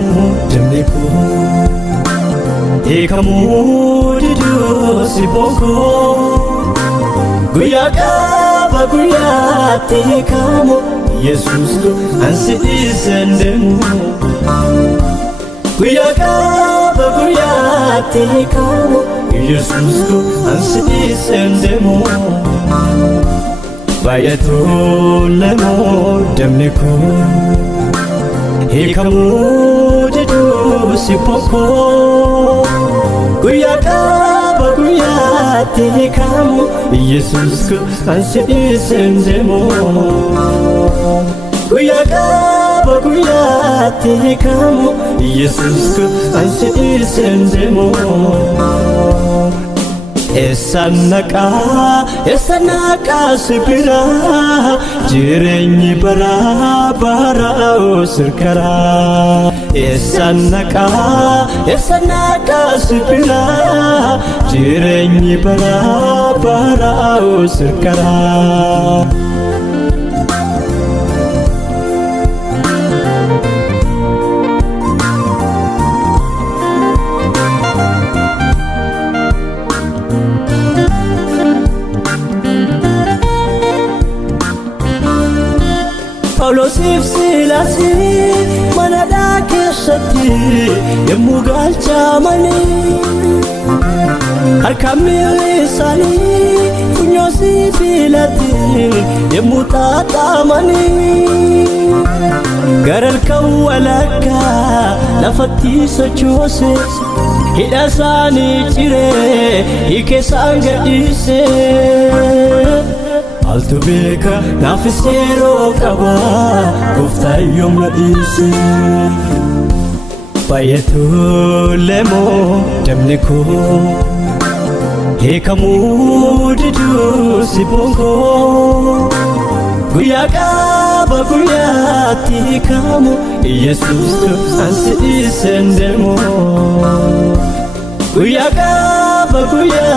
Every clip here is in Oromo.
damniku Ekamu didu siboko Guya kaba guya tekamu Yesus ko ansi isendemu Guya kaba guya tekamu Yesus ko ansi isendemu Bayatu lemo damniku Ekamu didu siboko Guya kaba guya tekamu Yesus ko ansi isendemu Guya kaba guya tekamu Yesus ko ansi isendemu Esanaka sibira Jirenyi bara sirkara Esanaka sibira Jirenyi bara sirkara Paulos Silasi manada kesati yemugal chamani Arkamili sani funyosi filati yemutata mani Garal kawalaka lafati sochose hidasani chire ikesanga ise Altubeka nafisero kaba Kuftayum la isi Bayatu lemo damniku Ekamu didu sibongo Guya kaba guya tekamu Yesus ko ansi isendemu Guya kaba guya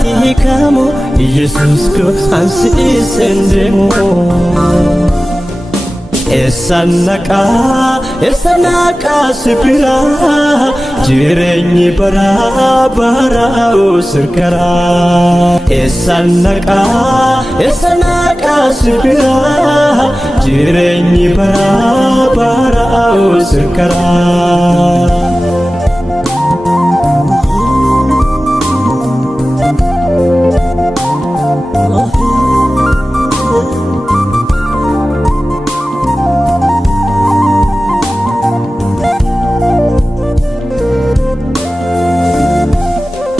tekamu Yesus ko ansi isendemu Esanaka sibira Jirenyi bara sirkara Esanaka sibira Jirenyi bara sirkara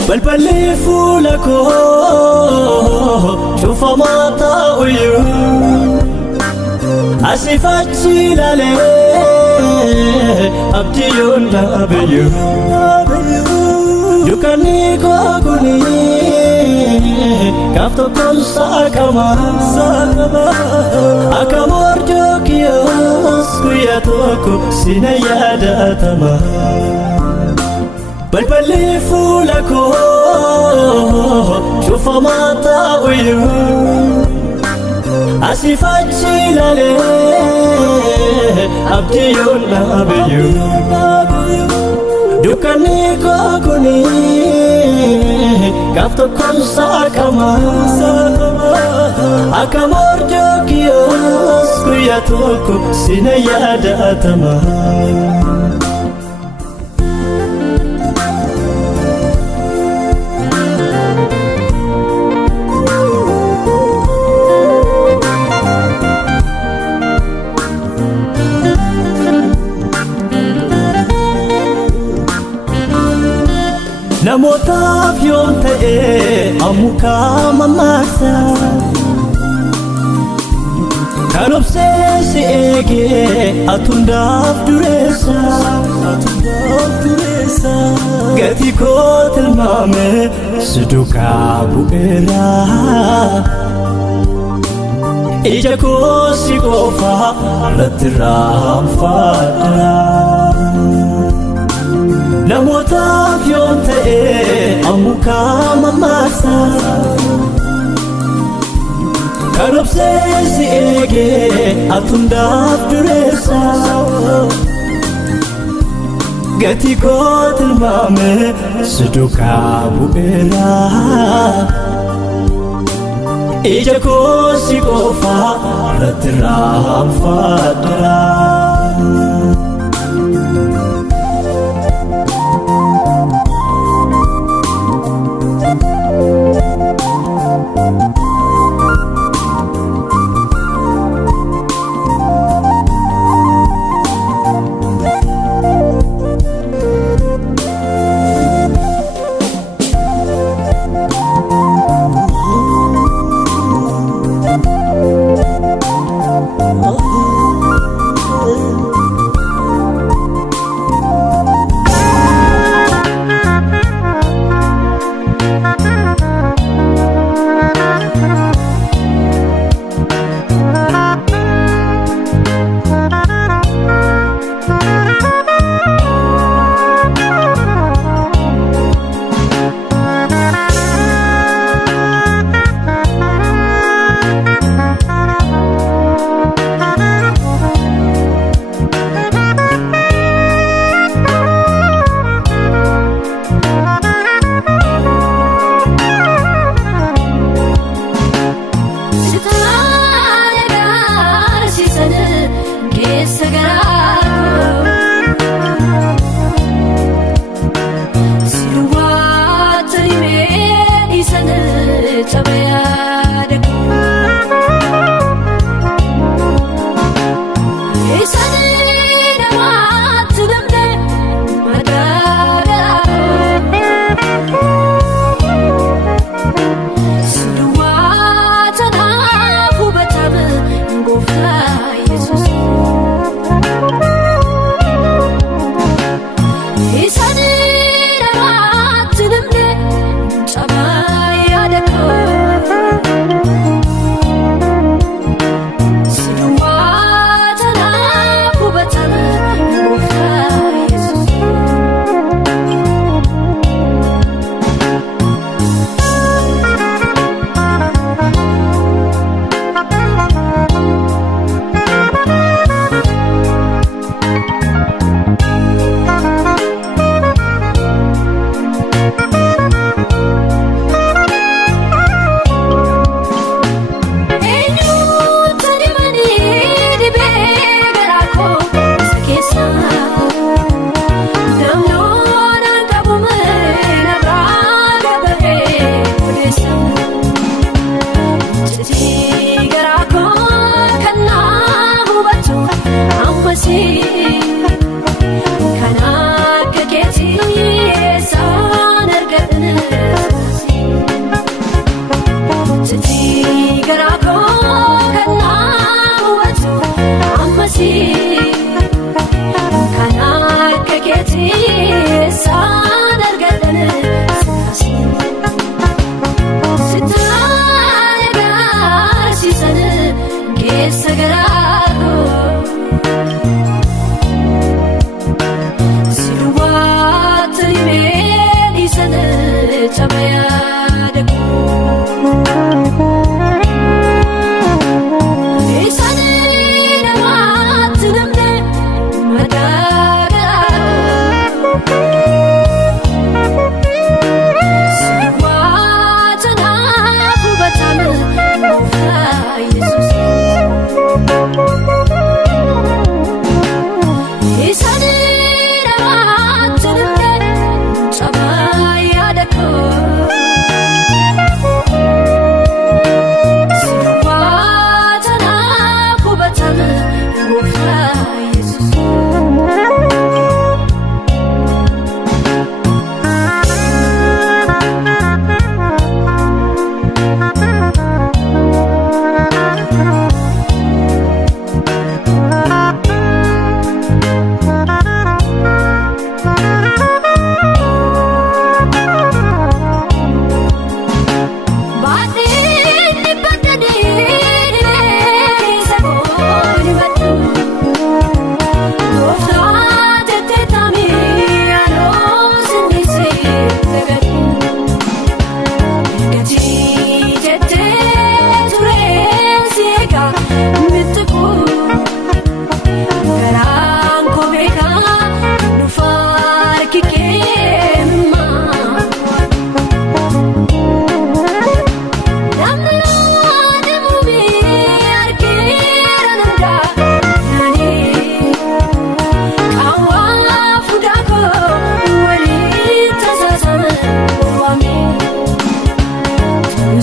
Balbali fulako Shufa mata uyu Asifachi lale Abdiyun nabiyu Dukani koguni Kafto konsa akama Akamor jokiyos Kuyatoko sinayadatama Balbali fulako Shufa mata uyu Asifachi lale Abdiyun nabiyu Dukani koguni Kafto konsa akama Akamor jokiyos Kuyatoko sinayadatama Namotaf yom ta'e amuka mamasa Kanobse si ege atundaf duresa Gati ko tilmame siduka bu'era Ija ko si qofa rattiraan fadra Namotaf yom ta'e amuka mamasa Kanobse si ege atundaf duresa gati kootil maame siduka bu'eera ija koosi qofa irratti raanfadheera.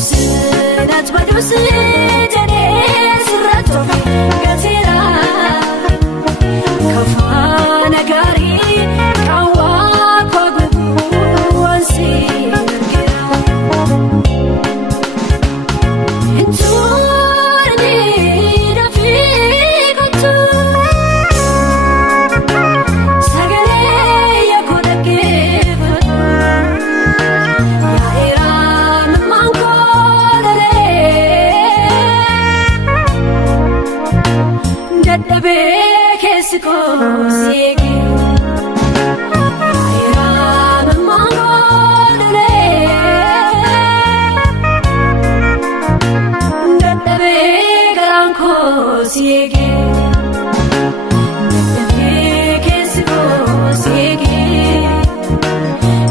Sinat badusi jane sirrato gatira kafana gari kawa kogu wansi ngira inturni rafiqatu sagale yakodake Kesiko siegi ayam mangolule daddabe garanko siegi daddabe kesiko siegi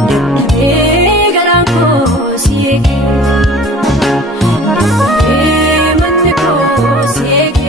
daddabe garanko siegi daddabe matko siegi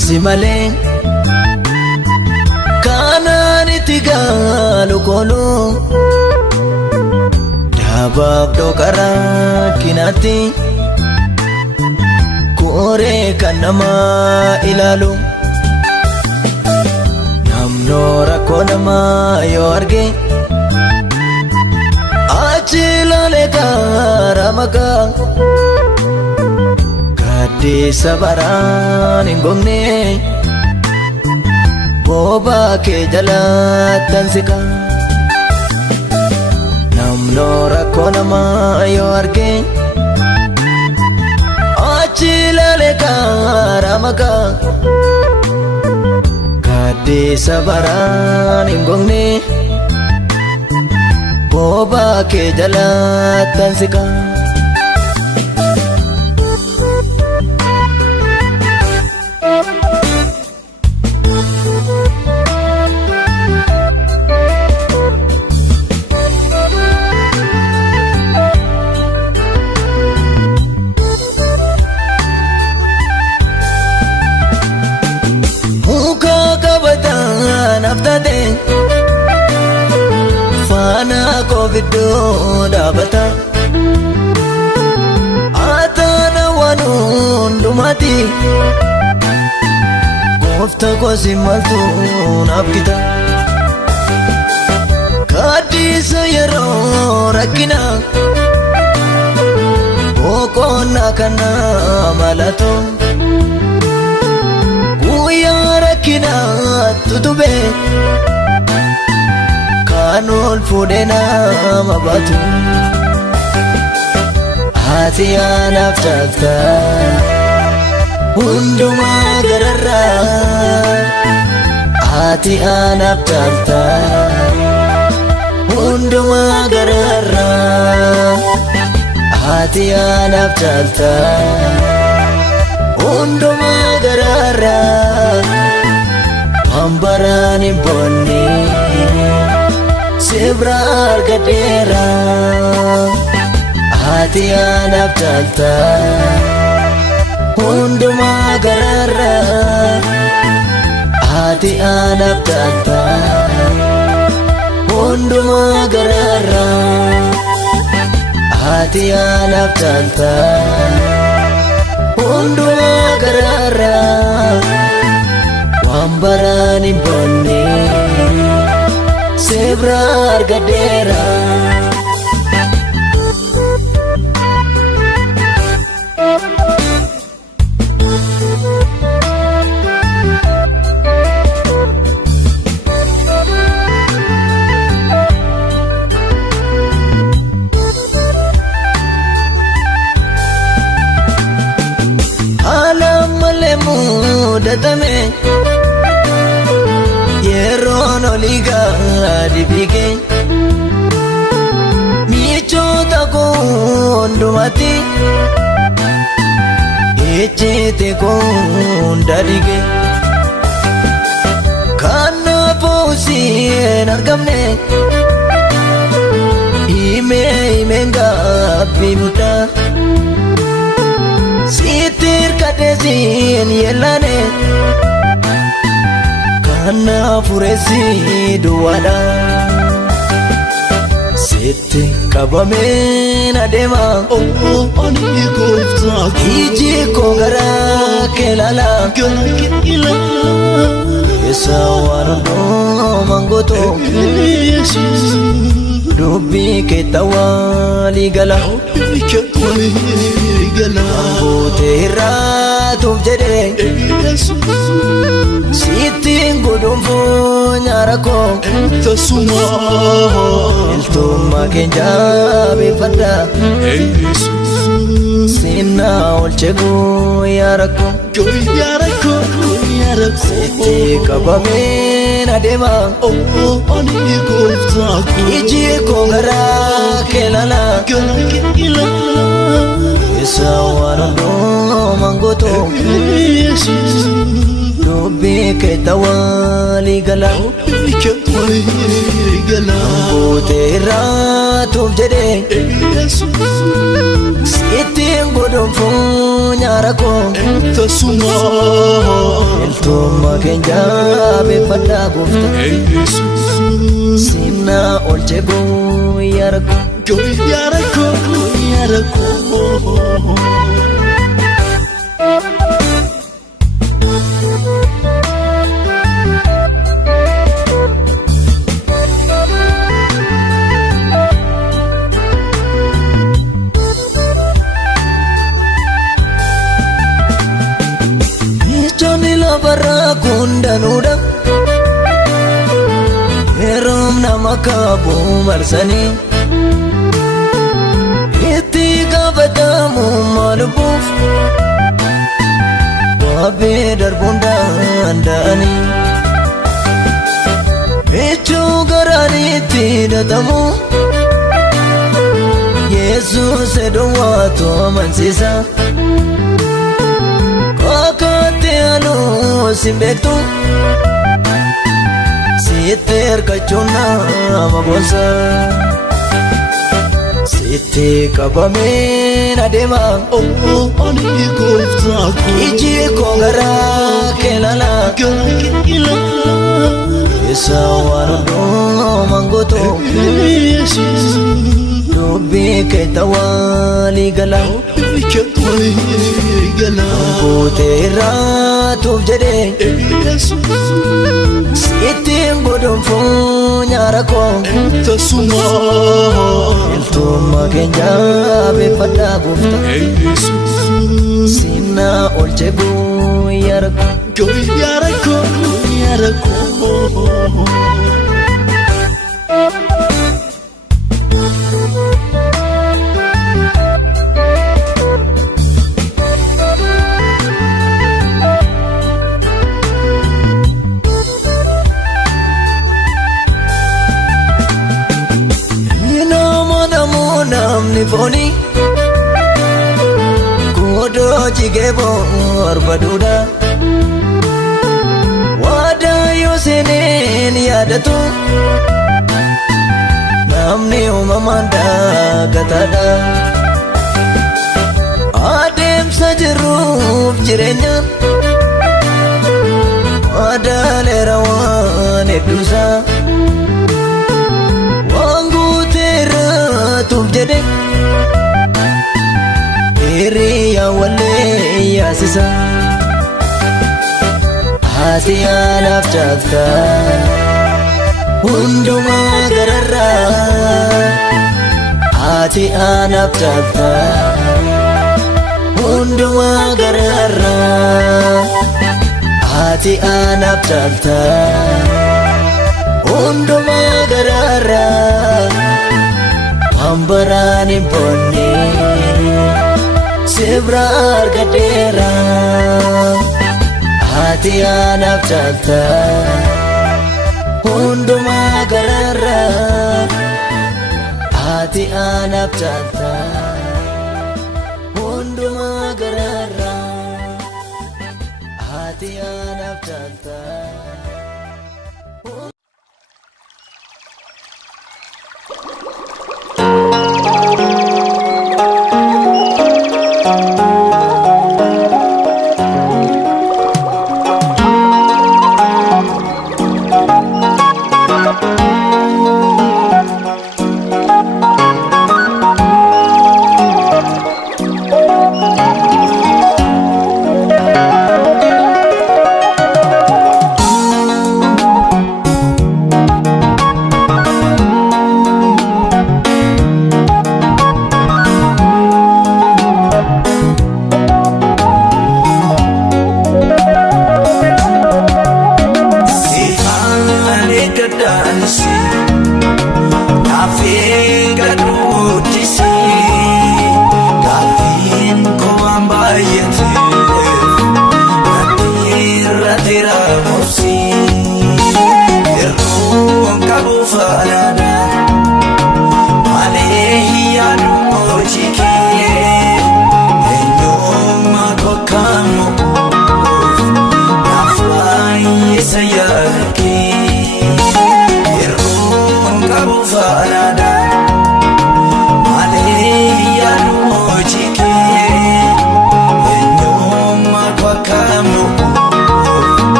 Simale kanani tigalu kolo dabab dokara kinati kore kanama ilalu namno rakonama yo arge achilale karamaka di sabaran ingongne boba ke jalatan sika namno rakona ma yo arge achilale karamaka kadi sabaran ingongne boba ke jalatan sika Fana kovido dabata atana wanundumati kofta kosi maltu napkita kadisa yero rakina okona kana malato kuya rakina tutube kanul fudena mabatu hati anaf cakta unduma garara hati anaf cakta unduma garara hati anaf cakta unduma garara ambarani bonni sebrar gadera hati anaf cakta unduma garara hati anaf cakta unduma garara hati anaf cakta unduma garara wambarani bonni sebrar gadera mudatame yeroon olii gadi fiige michoota koo hundumatti ejjete koo hunda dige kanaafuu siin argamne himeen gaabbii muddaa sitir kadesin yelane kanaafuu reessi duwwaadha sitti qabameen adeema ani gooftaa iji koo garaa kee ilaala keessa waan hundumaan gootu dubbii kee tawaalii gala Angoote irraatuuf jedhee sittiin gudunfuu nyaara koo iltummaa keenya beeffadha Sinna olche yaara koo sitti qabameen adeema ani gooftaa iji koo garaa kee ilaala keessa waan hundumaan gootu dubbii kee tawaalii gala Angoote irraatuuf jedhee sittiin gudunfuu nyaara koo iltummaa keenya beeffadha gooftaa Sinna olche yaara koo Michoonni lafarraa kundanuudha yeroom nama kaabuu marsanii itti gaafatamu maaluuf waabee darbuun danda'anii michuu garaanitti hidhatamu Yesuus duwwaatu amansiisa kakatti anuu si beektu sitti hirkachuun nama boonsa sitti qabameen adeema ani gooftaa iji koo garaa kee ilaala keessa waan hundumaan gootu dubbii kee tawaalii gala Angoote irraatuuf jedhee sittiin gudunfuu nyaara koo iltummaa keenya beeffadha gooftaa Sinna olche yaara koo namni fooni godoo jigee barbaduudha waadaa yoo seeneen yaadatu namni uumamaan daagataadha adeemsa jirruuf jireenya madaaleera waan hedduusaa tuuf jedhe hiriyaa wallee yaasisa ati anaaf caalta hundumaa gararraa ati anaaf caalta hundumaa gararraa ati anaaf caalta hundumaa gararraa Ambaraan hin boonne sibra argadeera ati anaaf caalta hundumaa gararraa ati anaaf caalta hundumaa gararraa ati anaaf caalta.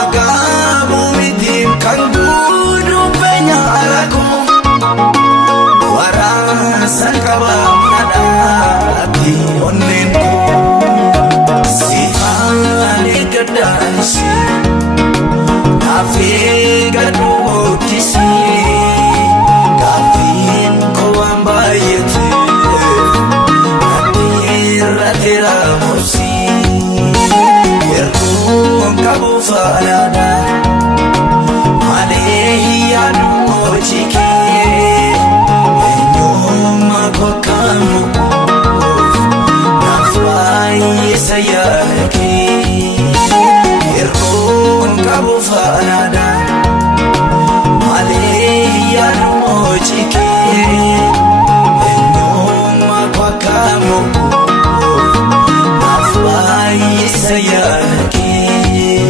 Agamu faanaadha malee yaaduma hojii eenyummaa kwakamu naaf baay'isa yaada kee.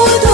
Good.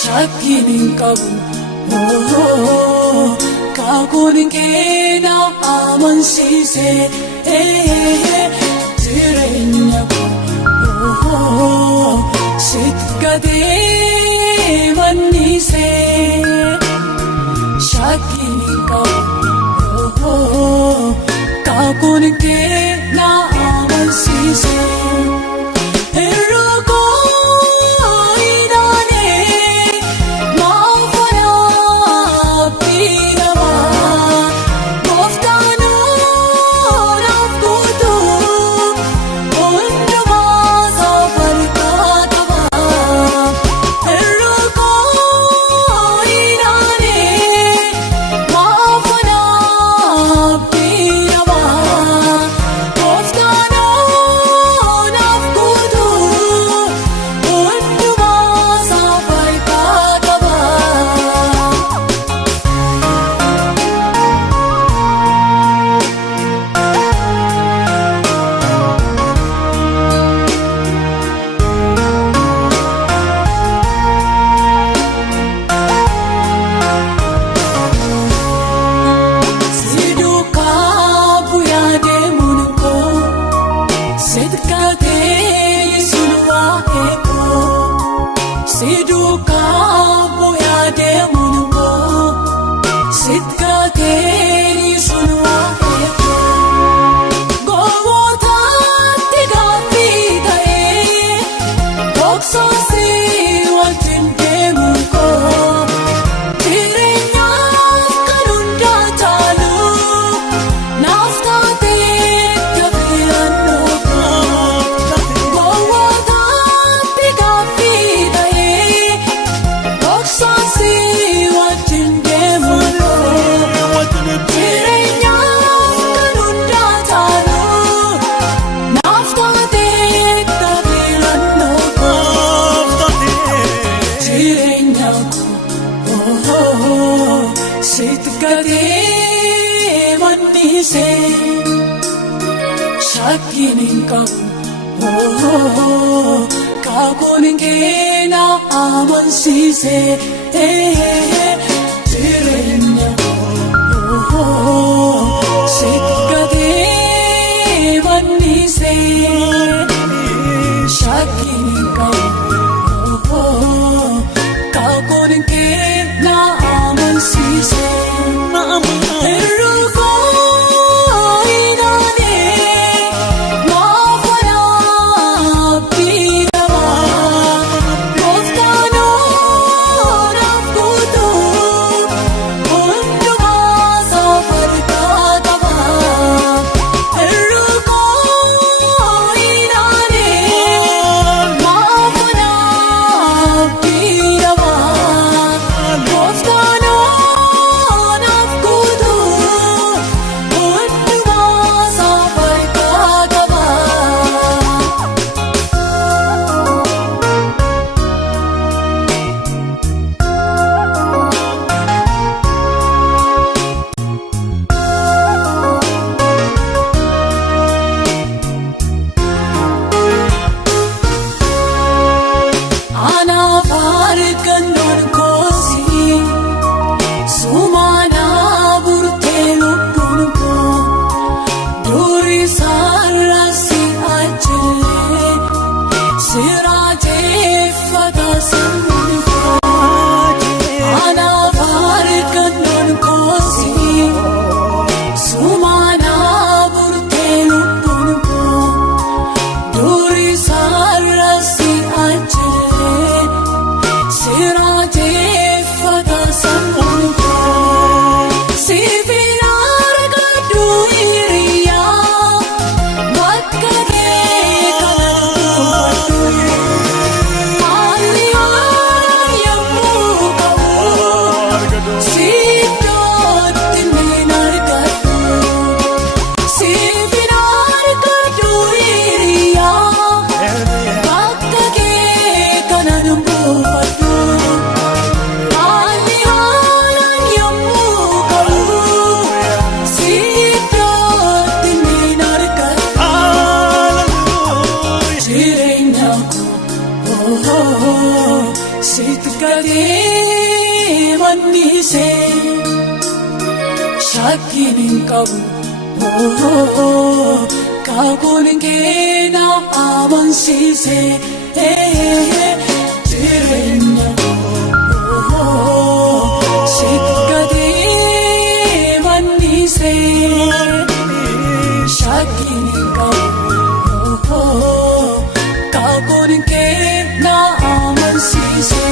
shakkiin hin qabu. Kakuun kee na amansiise jireenya koo sitti gatee mannise. Shakkiin hin qabu. Kakuun kee na amansiise. Shakkiin hin qabu. Kakuun kee na amansiise jireenya koo sitti gatee mannise. Shakkiin hin qabu. Kakuun kee na amansiise. Sitgadee mannise shakkiin qabu kakuun keena amansiise jireenya sitgadee mannise shakkiin qabu kakuun keena amansiise.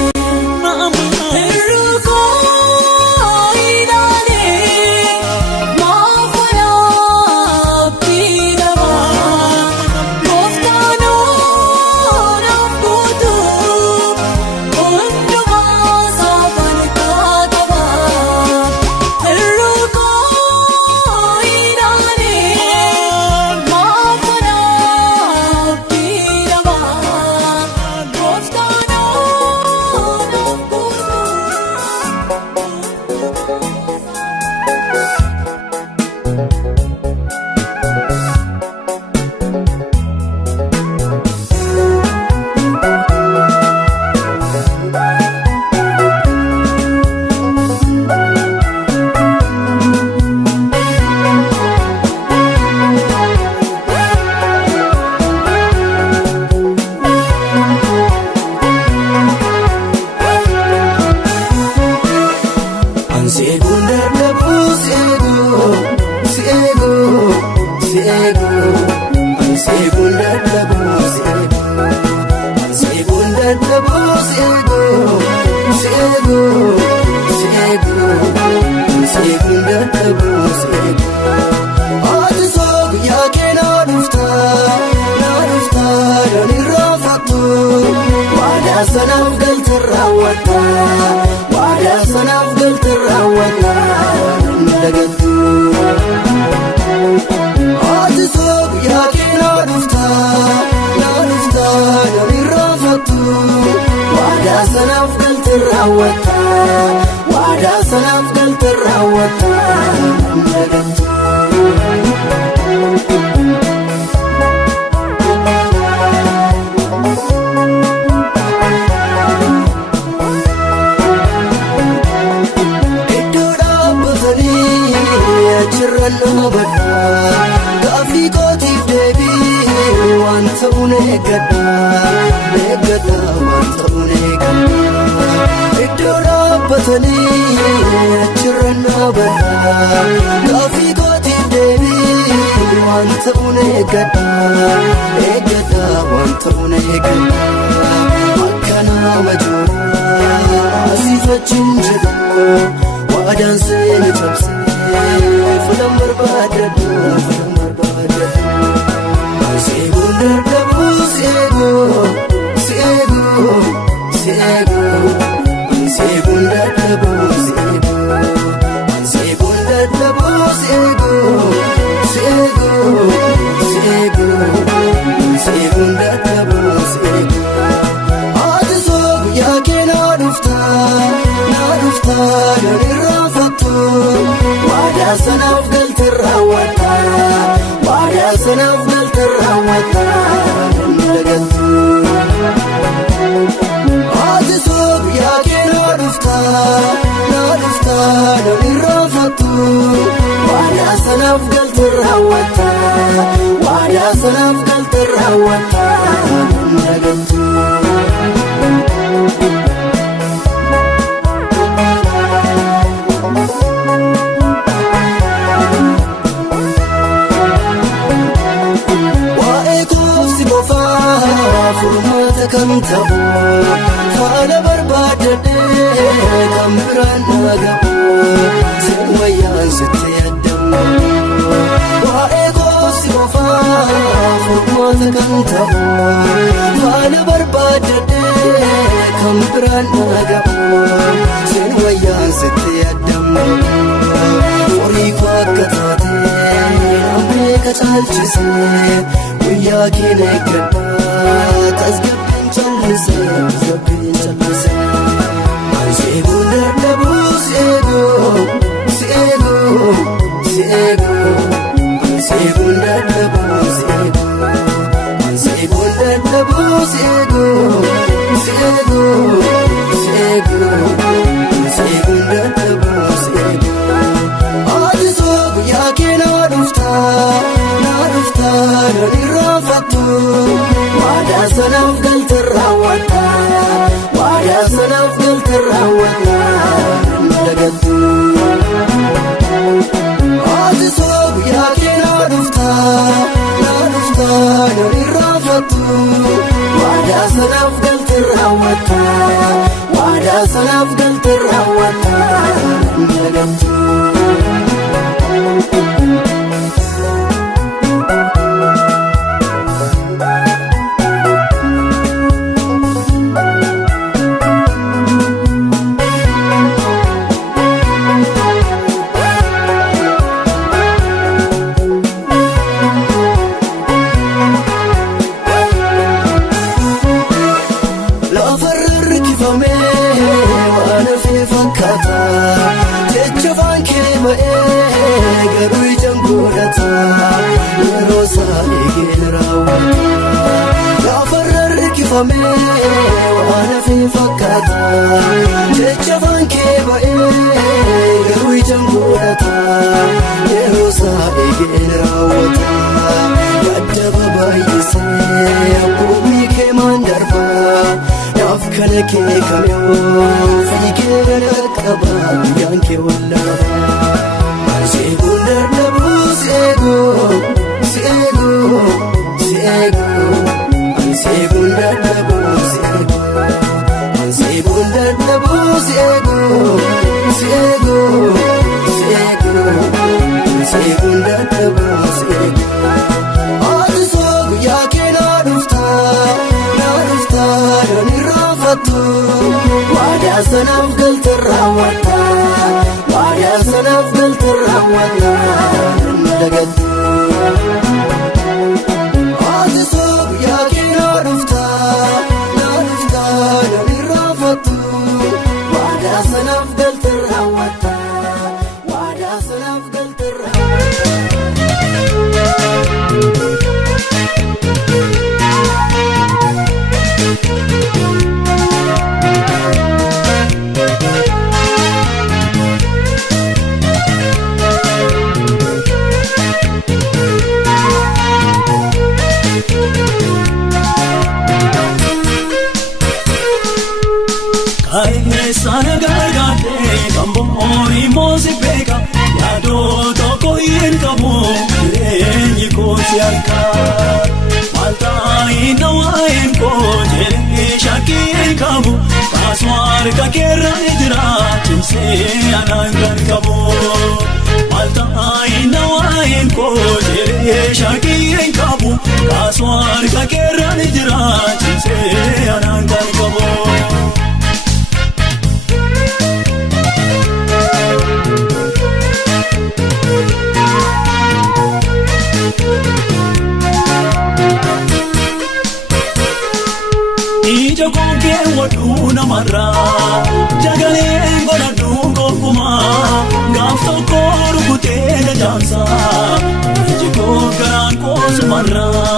raawwatta waadaa sanaaf galte raawwatta nagamtu Waan fi fakkaata jecha fankee ba'ee garuu ijaan godhata yeroo isaa eegeen raawwata yaadaba baay'isee abboommii kee maan darba naaf kana kee kamyoo fiigee dhaqqaba guyyaan kee wallaaba seeguun dadhabuu seeguu Seeguun dadhabuu ati soo guyyaa kee naa dhuftaa yoon irraanfattu waadaa sanaaf galte raawwatta dagattu ati soo guyyaa kee naa dhuftaa yoon irraanfattu waadaa sanaaf galte raawwatta Sana gargaarte kamboori moosi beeka yaadoo tokko hin qabu jireenyi kooti harka maaltaayi nawaayeen koo jedhee shakkii hin qabu kaasuma harka keerra jira cimsee anaan kan qabu maaltaayi nawaayeen koo jedhee shakkii hin qabu kaasuma harka keerra jira cimsee anaan kan qabu. Ija kookee waduu namarraa jagaleen godhadhuu kokumaa gaaf tokko rukutee gajaamsaa iji koo garaan koosumarraa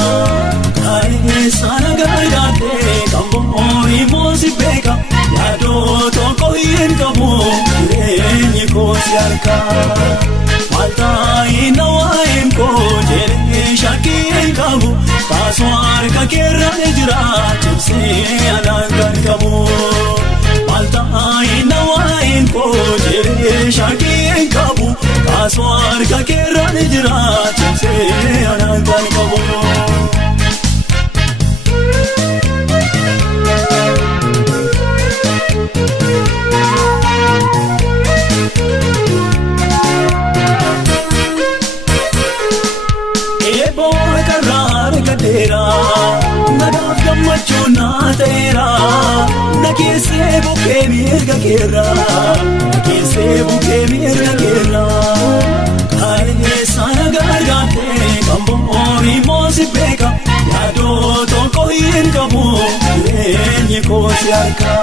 kaayee sana gargaartee kamboori moosi beeka yaadoo tokko hin qabu jireenyi koosi harka maaltaayi nawaayeen koo jedhee shakkii hin qabu kaasuma harka keerra jira cimsee anaan kan qabu maaltaayi nawaayeen koo jedhee shakkii hin qabu kaasuma harka keerra jira cimsee anaan kan qabu. Nadaaf gammachuu naa ta'eera nageessee bukkee mirga keerra kaayee sana gargaartee kamboori moosi beeka yaadoo tokko hin qabu jireenyi kooti harka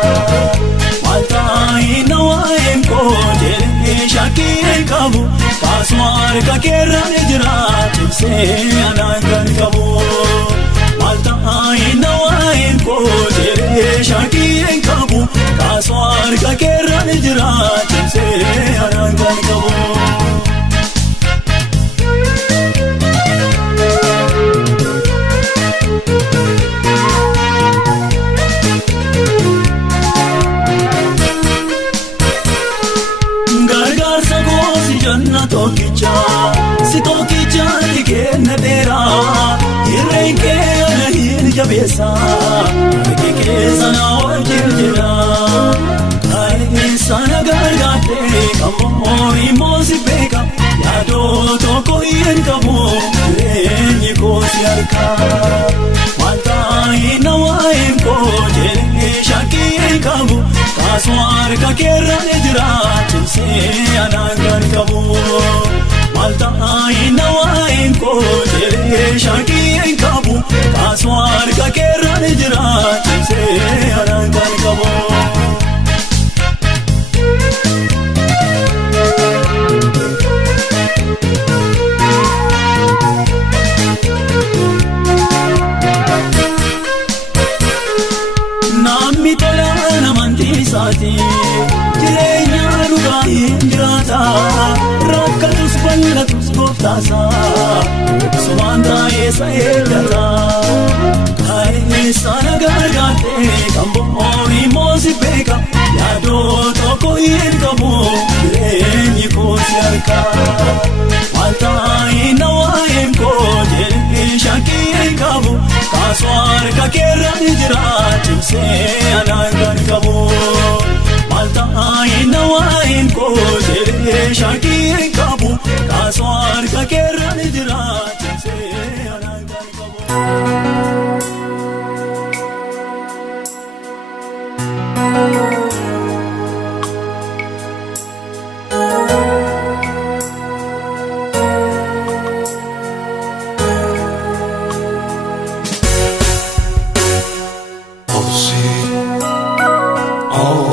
maaltaayi nawaayeen koo jedhee shakkii hin qabu kaasuma harka keerra jira cimsee anaan kan qabu. Maaltaayi nawaayeen koo jedhee shakkii hin qabu kaasuma harka keerra jira cimsee anaan kan qabu. Gargaarsa goosi janna tokkicha si tokkicha ni kenna dheeraa irreen kee jabeessa keessa na harka Maltaa'ii na waa'een koo jedhee shakkii qabu kaasuma harka keerraan jira cimsee anaan kan qabu Maltaa'ii na waa'een koo jedhee shakkii qabu kaasuma harka keerraan jira cimsee anaan kan qabu. Jireenya dhugaa jiraata rakkatus bal'atus gooftaasa sumaan taa'eessa eeggata kaa'insa na gargaarte kan bo'oon immoo si beeka yaadoo tokko hin qabu jireenyi koo si harka Maltaa'ii na waa'een koo jedhee shakkii hin qabu kaasuma harka keerraan jira cimsee anaan kan qabu Maltaa'ii na waa'een koo jedhee shakkii hin qabu kaasuma harka keerraan jira cimsee anaan kan qabu.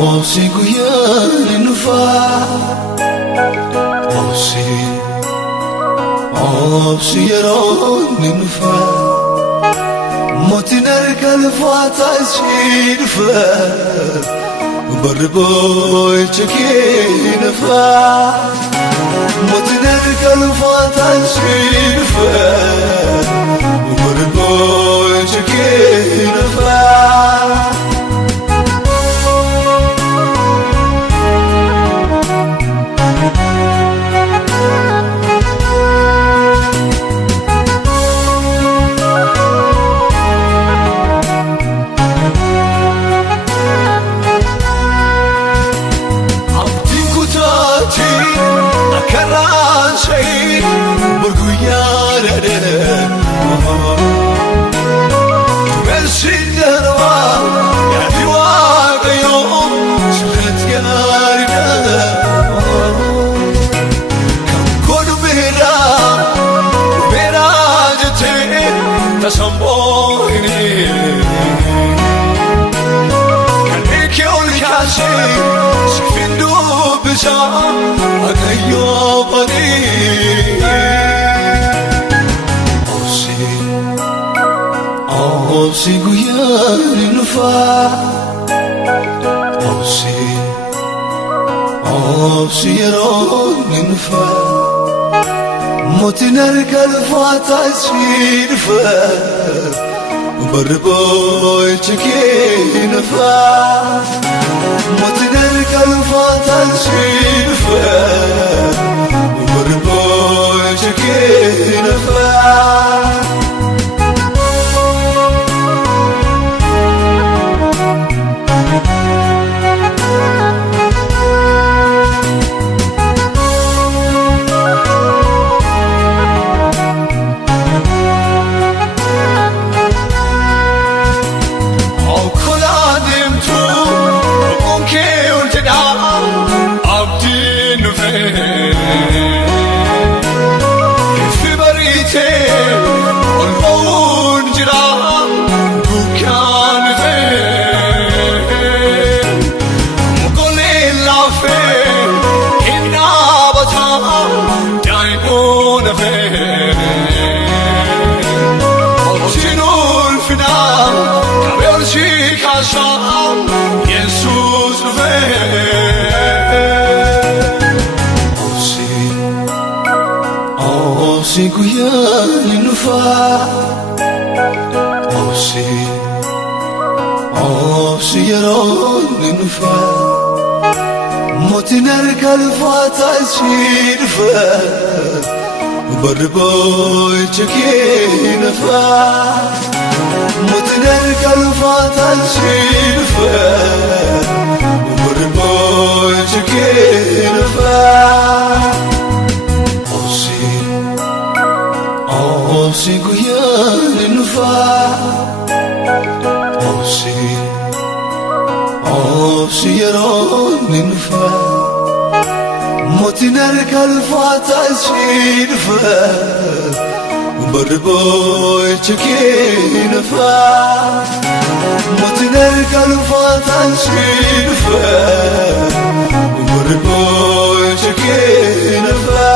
Obsi guyaan dhufaa Obsi yeroon dhufaa mootiin harka lafaataa ishee dhufaa barri boo'icha kee dhufaa mootiin harka lafaataa ishee dhufaa barri boo'icha kee dhufaa. Obsi guyaan dhufaa Obsi yeroon dhufaa mootiin harka lafaataa ishee dhufaa barri boo'icha kee dhufaa mootiin harka lafaataa ishee dhufaa barri boo'icha kee dhufaa. Obsi guyaan dhufaa Obsi yeroon dhufaa mootiin harka lafaataa ishee dhufaa barri boo'icha kee dhufaa mootiin harka lafaataa ishee dhufaa barri boo'icha kee dhufaa. Obsi guyaan Obsi yeroon ni dhufa mootiin harka ulfaataa si dhufa barri boo'icha kee dhufa mootiin harka ulfaataa si dhufa barri boo'icha kee dhufa.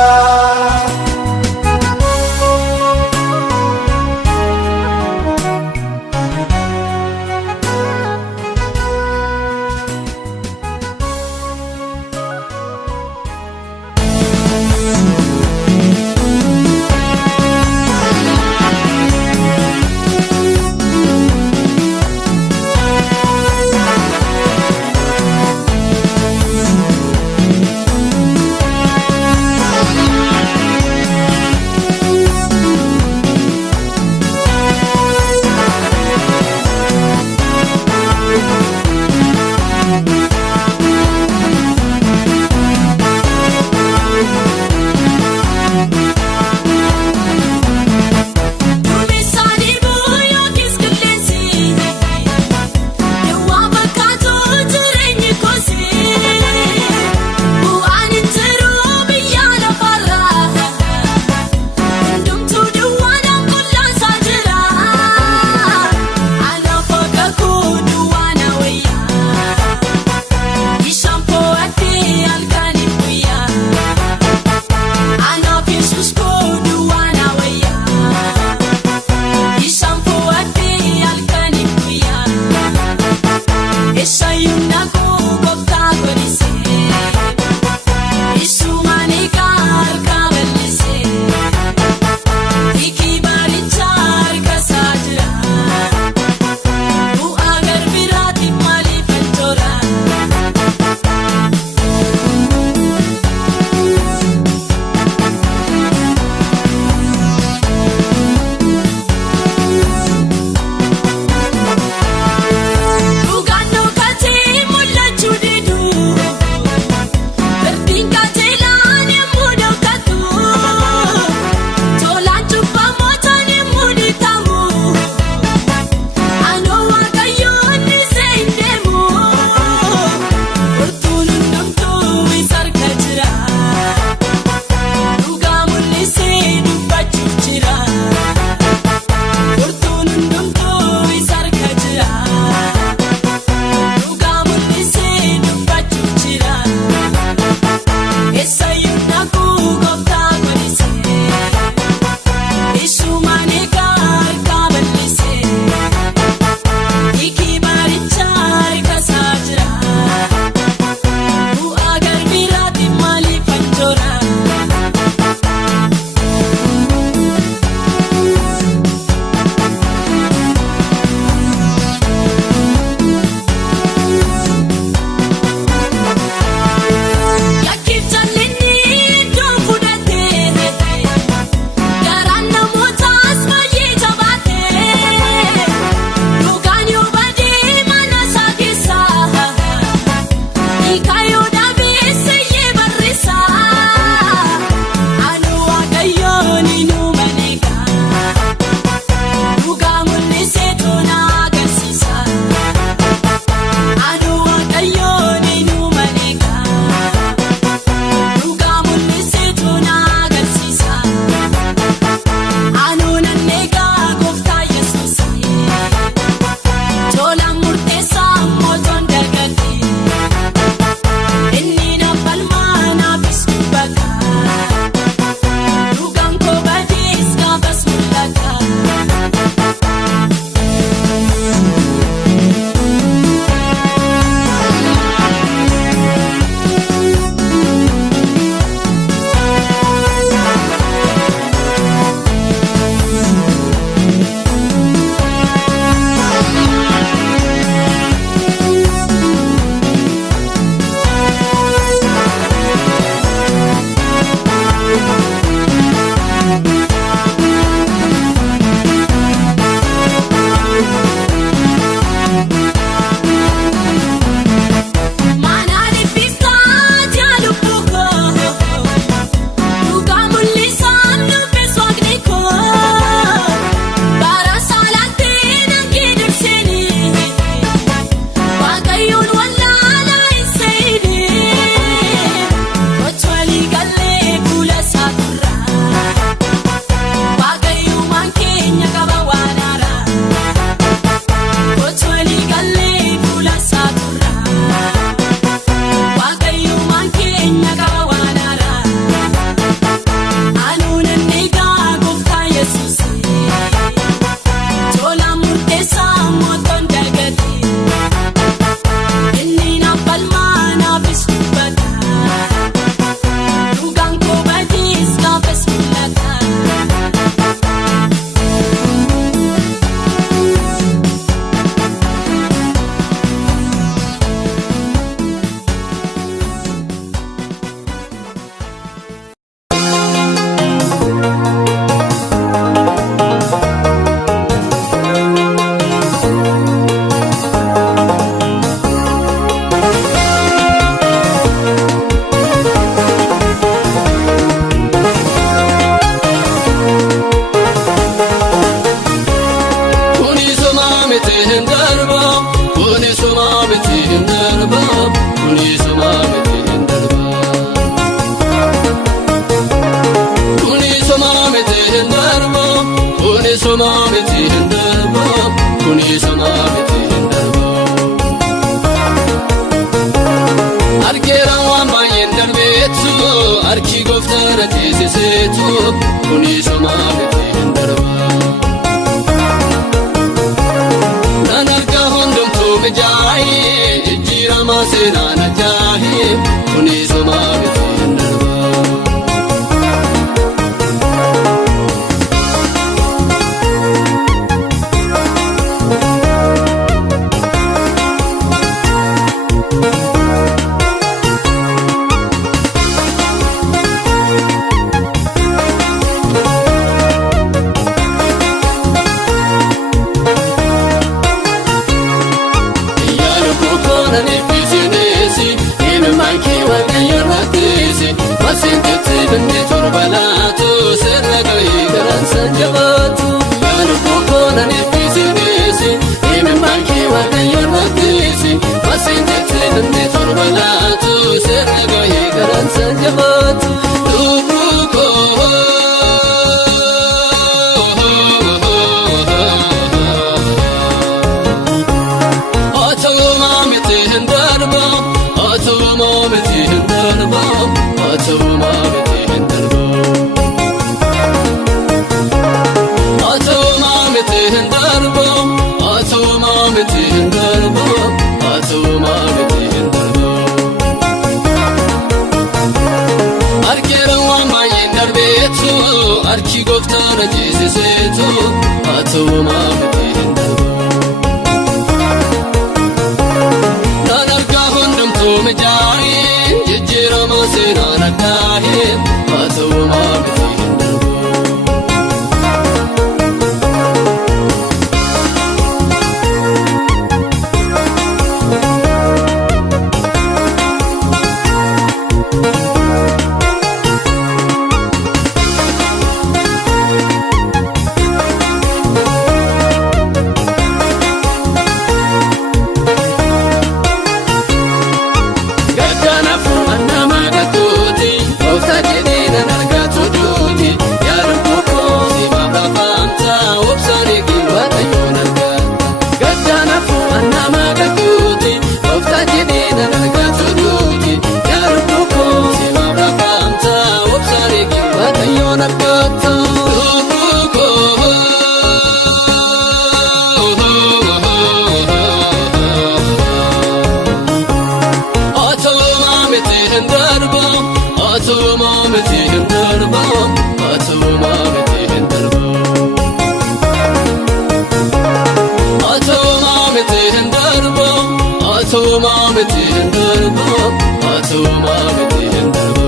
Atumaa miti hin darbu kuniisumaa miti hin darbu. Argeera waan baay'een darbeetu harki gooftaadha teessiseetu kuniisumaa miti hin darbu. Nan argaa hundumtuu mijaa'ee jijjiirama seenaan ajaa'ee kuniisumaa miti hin darbu. Binde torbalaatu sirna gahee garaan san jabaatu yaadu bukoona neefisineesi himi maankii waaqayyoon rakkeesi masiin jettee binde torbalaatu sirna gahee garaan san jabaatu lubbuu koo otumaa miti hin darbu otumaa miti hin darbu otumaa miti. Atumaa miti hin darbu atumaa miti hin darbu. Argeera waan baay'een darbeetu harki gooftaadha teessiseetu atumaa miti hin darbu. Nan argaa hundumtuu mijaa'ee jijjiirama seenaan addaa'ee atumaa miti hin darbu. Atumaa miti hin darbu atumaa miti hin darbu atumaa miti hin darbu. Atumaa miti hin darbu atumaa miti hin darbu atumaa miti hin darbu.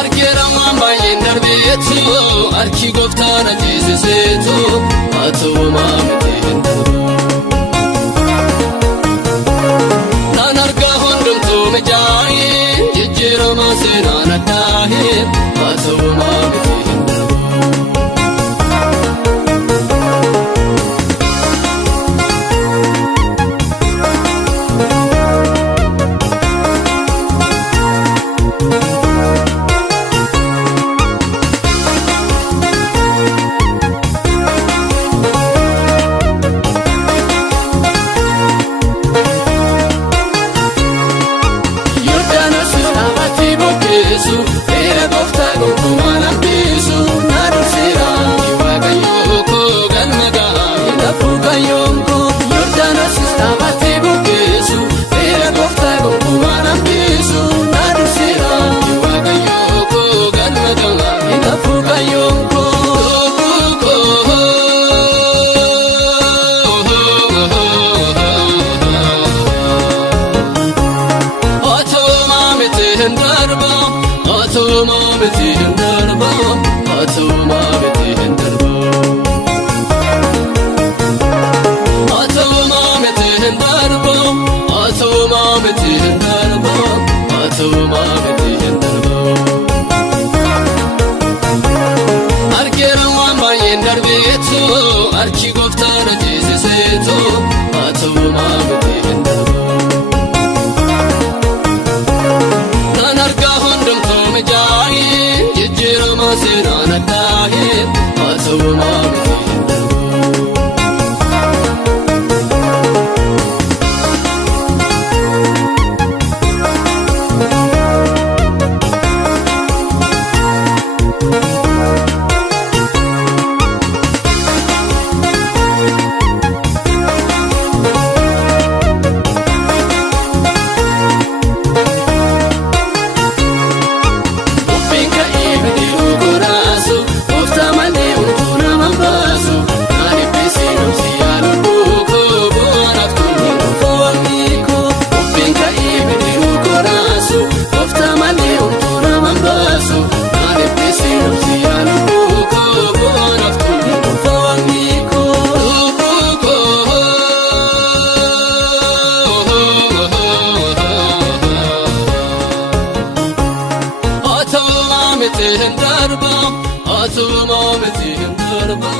Argeera waan baay'een darbeetu harki gooftaadha teessiseetu atumaa miti hin darbu. Nan argaa hundumtuu mijaa'ee jijjiirama seenaan addaa'ee atumaa miti hin darbu. Eera gooftaa gonkumaan hambisu na durseera waaqayyoo koo galma gahaa hin hafu kayyoon koo Yordaanos dhaabbatee bukeessu eera gooftaa gonkumaan hambisu na durseera waaqayyoo koo galma gahaa hin hafu kayyoon koo lubbuu koo otumaa miti hin darbu. Atumaa miti hin darbu atumaa miti hin darbu. Atumaa miti hin darbu atumaa miti hin darbu atumaa miti hin darbu. Argeera waan baay'een darbeetu harki gooftaadha teessiseetu atumaa miti hin darbu. Nan argaa hundumtuu mijaa'ee atuma miti hindarbu.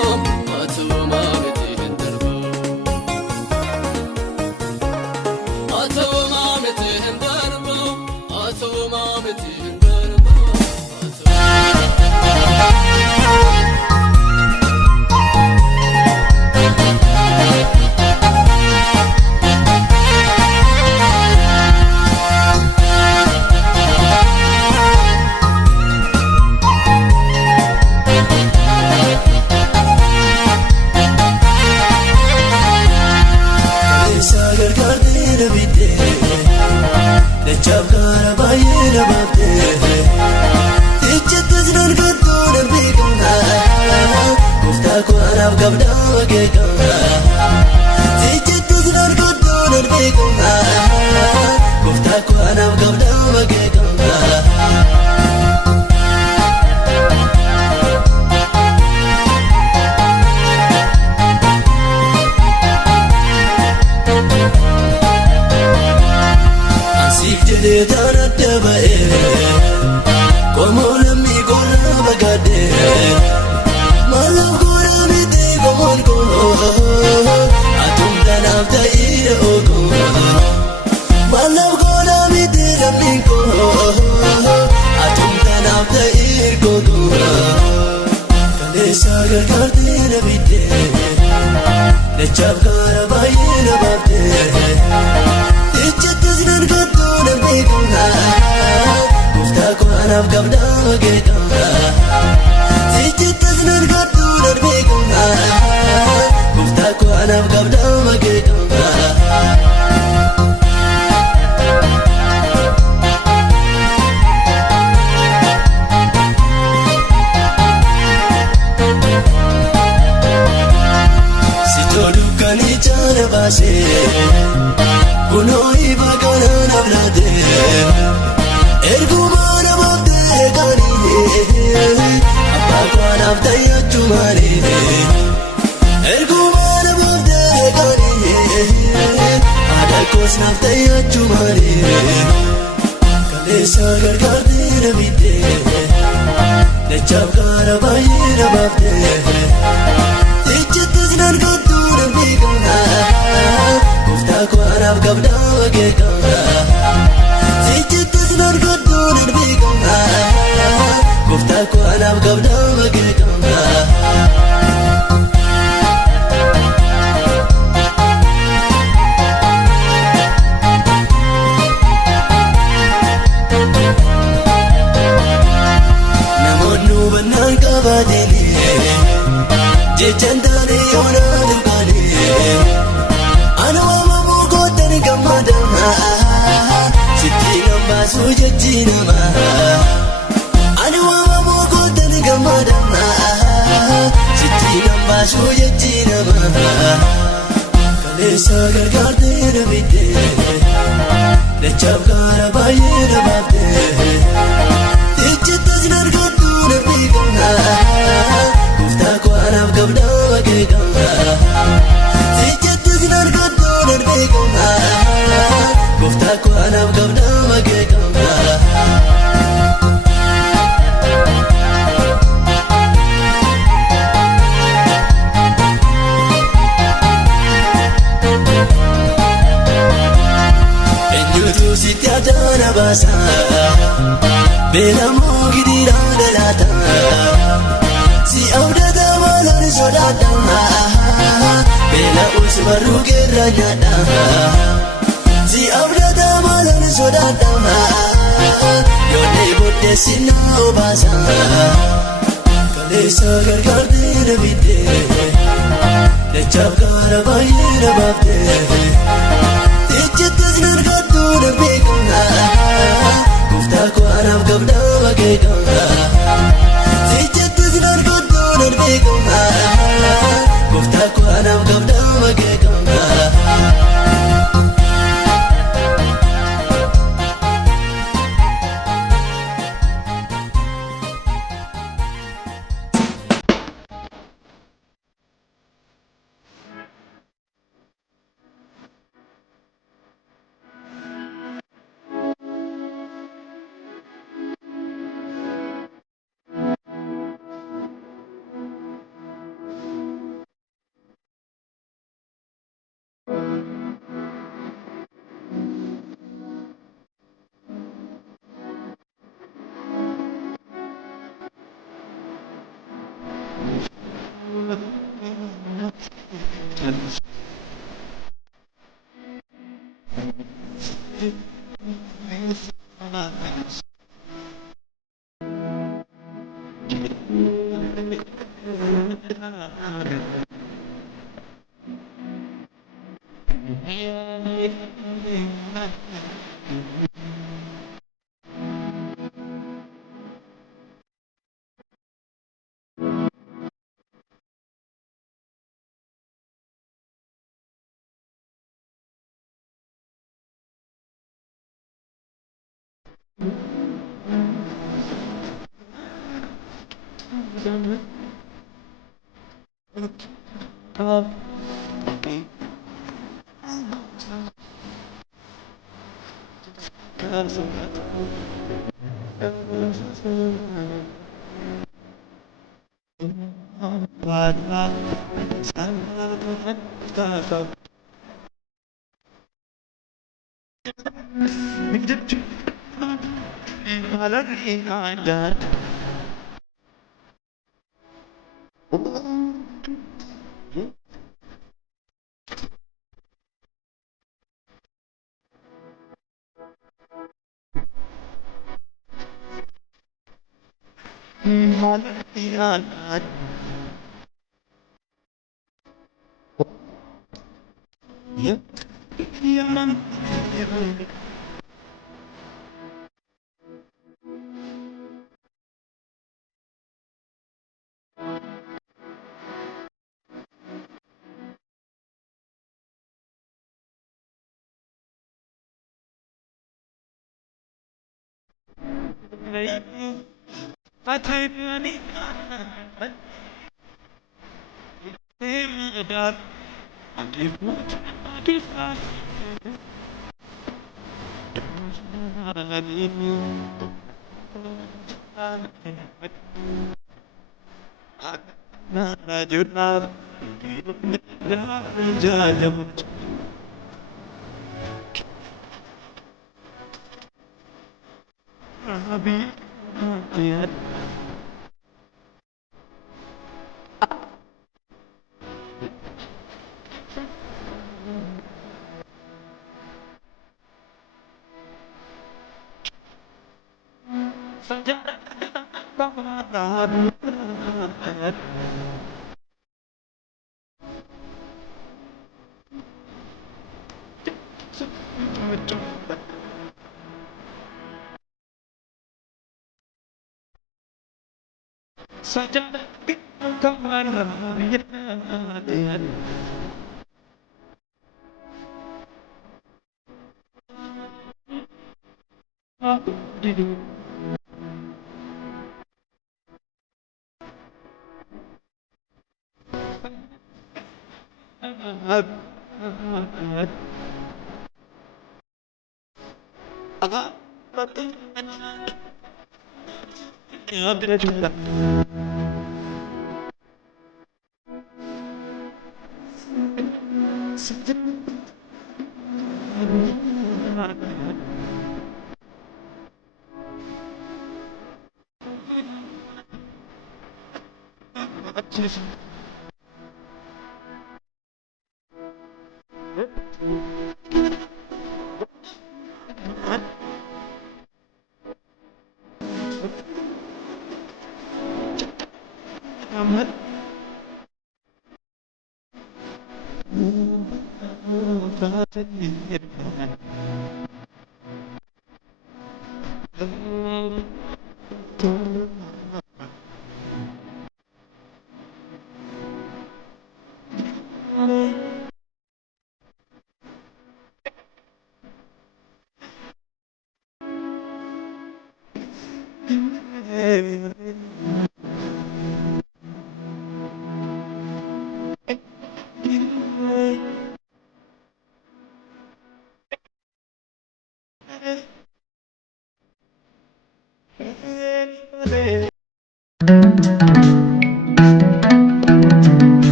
basa Belamu gidira galata Si audata malan sodaadha beela usbarru keerra nyaadha si abdata malan sodaadha yoonee booddee sinaa obaasa kaleessa gargaartee na biddee dachaaf gaara baay'ee na baaftee ijjittis nargattuu na beekama gooftaa koo anaaf qabdaa bakeekama ijjittis nargattuu na beekama gooftaa koo anaaf qabdaa bakeekama.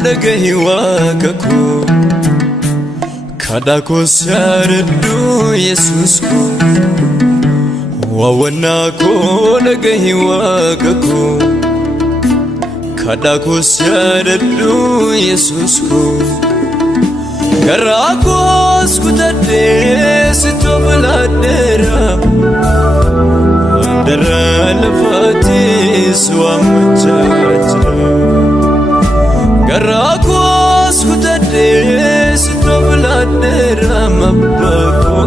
Nagahi wakaku kadako sardu Jesus ko wawana ko nagahi wakaku kadako sardu Jesus ko garako skudade sitobladera andara lafati swamchachra Garakos kutade sitobladera mabako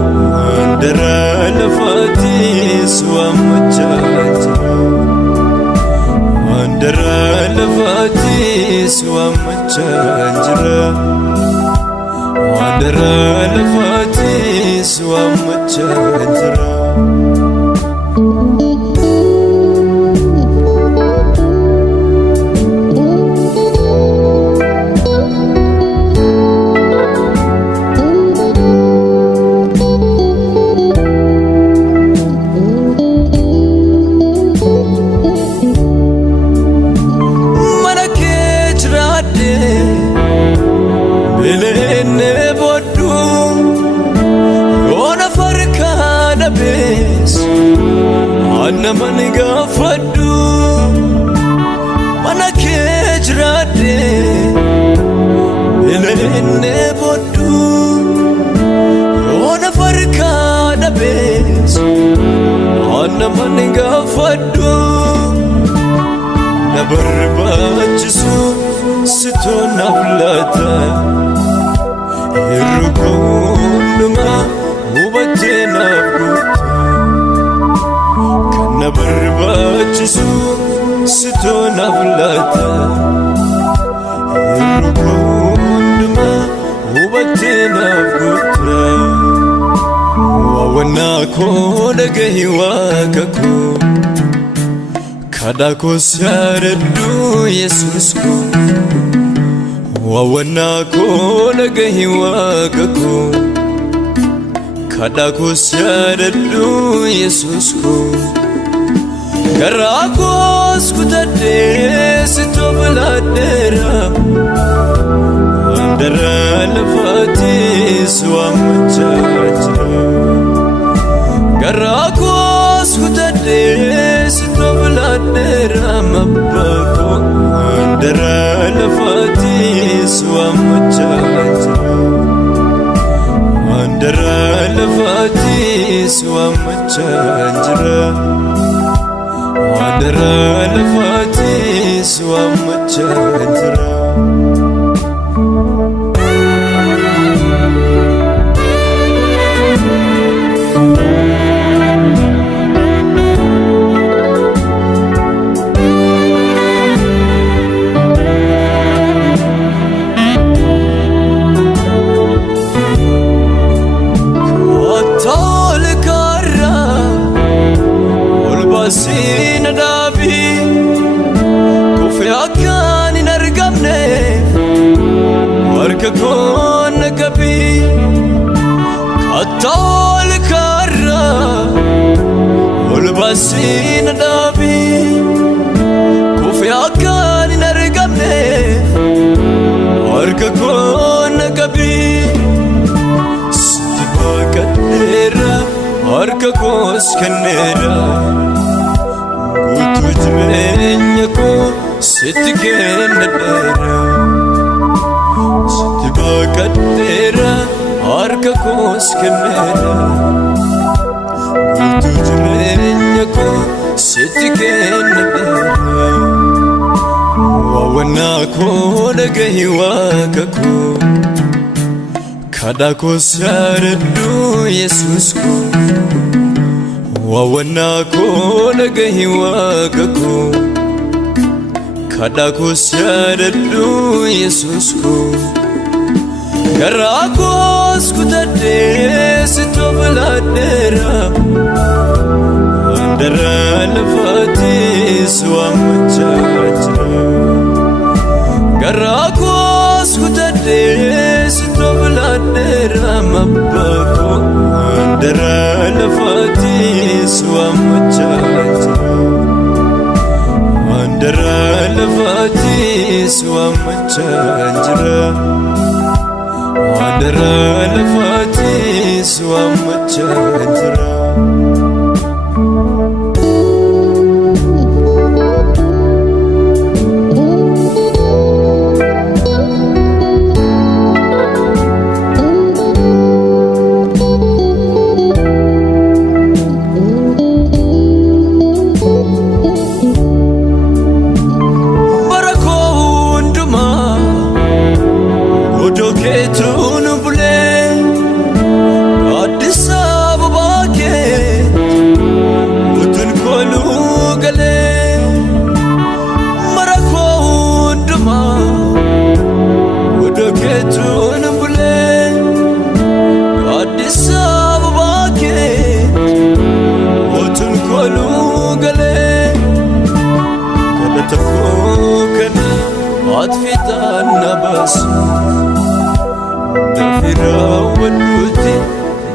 andara lafati swamchachra andara lafati swamchachra andara lafati swamchachra Namani gafadu mana kejrade elene bodu ona farka da bes namani gafadu nabarbachisu sitona blata irkunuma ubatena nabarbachisu sitona blata irukunduma ubatena gutra wawana ko nagahi wakaku kadako sardu Jesus ko wawana ko nagahi wakaku kadako sardu Jesus ko Garakos kutade sitobladera andara lafati swamchachra Garakos kutade sitobladera mabako andara lafati swamchachra andara lafati swamchachra andara lafati swamchachra Sina dabi kufyakan inargamne warka kon gabi katol karra ulbasina dabi kufyakan inargamne sitti kennadheera sitti baqadheera harka koos kenneera guutuu jireenya koo sitti kennadheera waawwannaa koo dhagahi waaqa koo kadhaa koos yaadadhu Yesuus koo waawwannaa koo dhagahi waaqa koo kadhaa koos yaadadhu Yesuus koo garaa koos kutadhee sitti filadheera handaraa lafaatis waammachaa jira garaa koos kutadhee sitti filadheera mabbaa koo handaraa lafaatis waammachaa jira handaraa lafaatis waammachaa jira handaraa lafaatis waammachaa jira. Atfitaan nabaasu dafiraa walluutti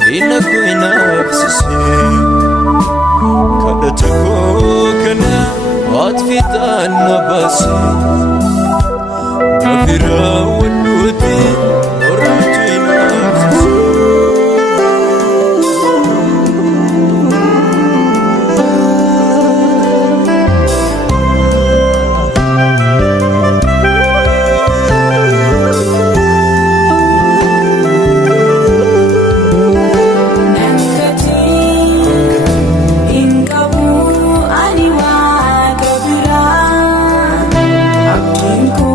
diina koo hin hafsisne kadhata koo kana atfitaan nabaasu dafiraa walluutti ormatu hin hafsisne. Aku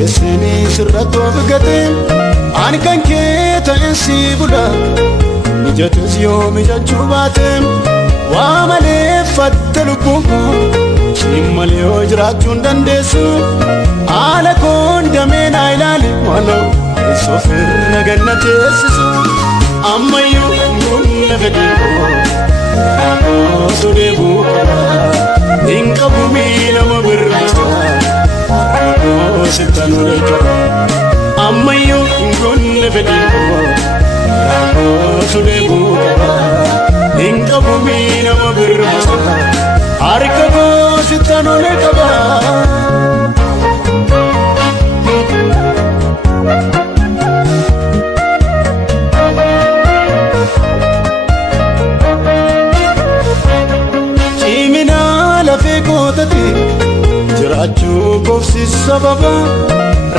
keessini sirratoo bigate ani kan kee ta'een si bula mijatus yoo mijachuu baate waa malee fatte lubbuun koo siin malee yoo jiraachuu hin dandeessu haala koon damee naa ilaali waloo eessoof irra ganna teessisu ammayyuu humna fedhii koo sodeebuu hin qabu miilama birrata sittan ulecho ammayyuu humna fedhii koo sodeebuu hin qabu miilama birrata harka koo sittan ulecho jiraachuu koofsi sababa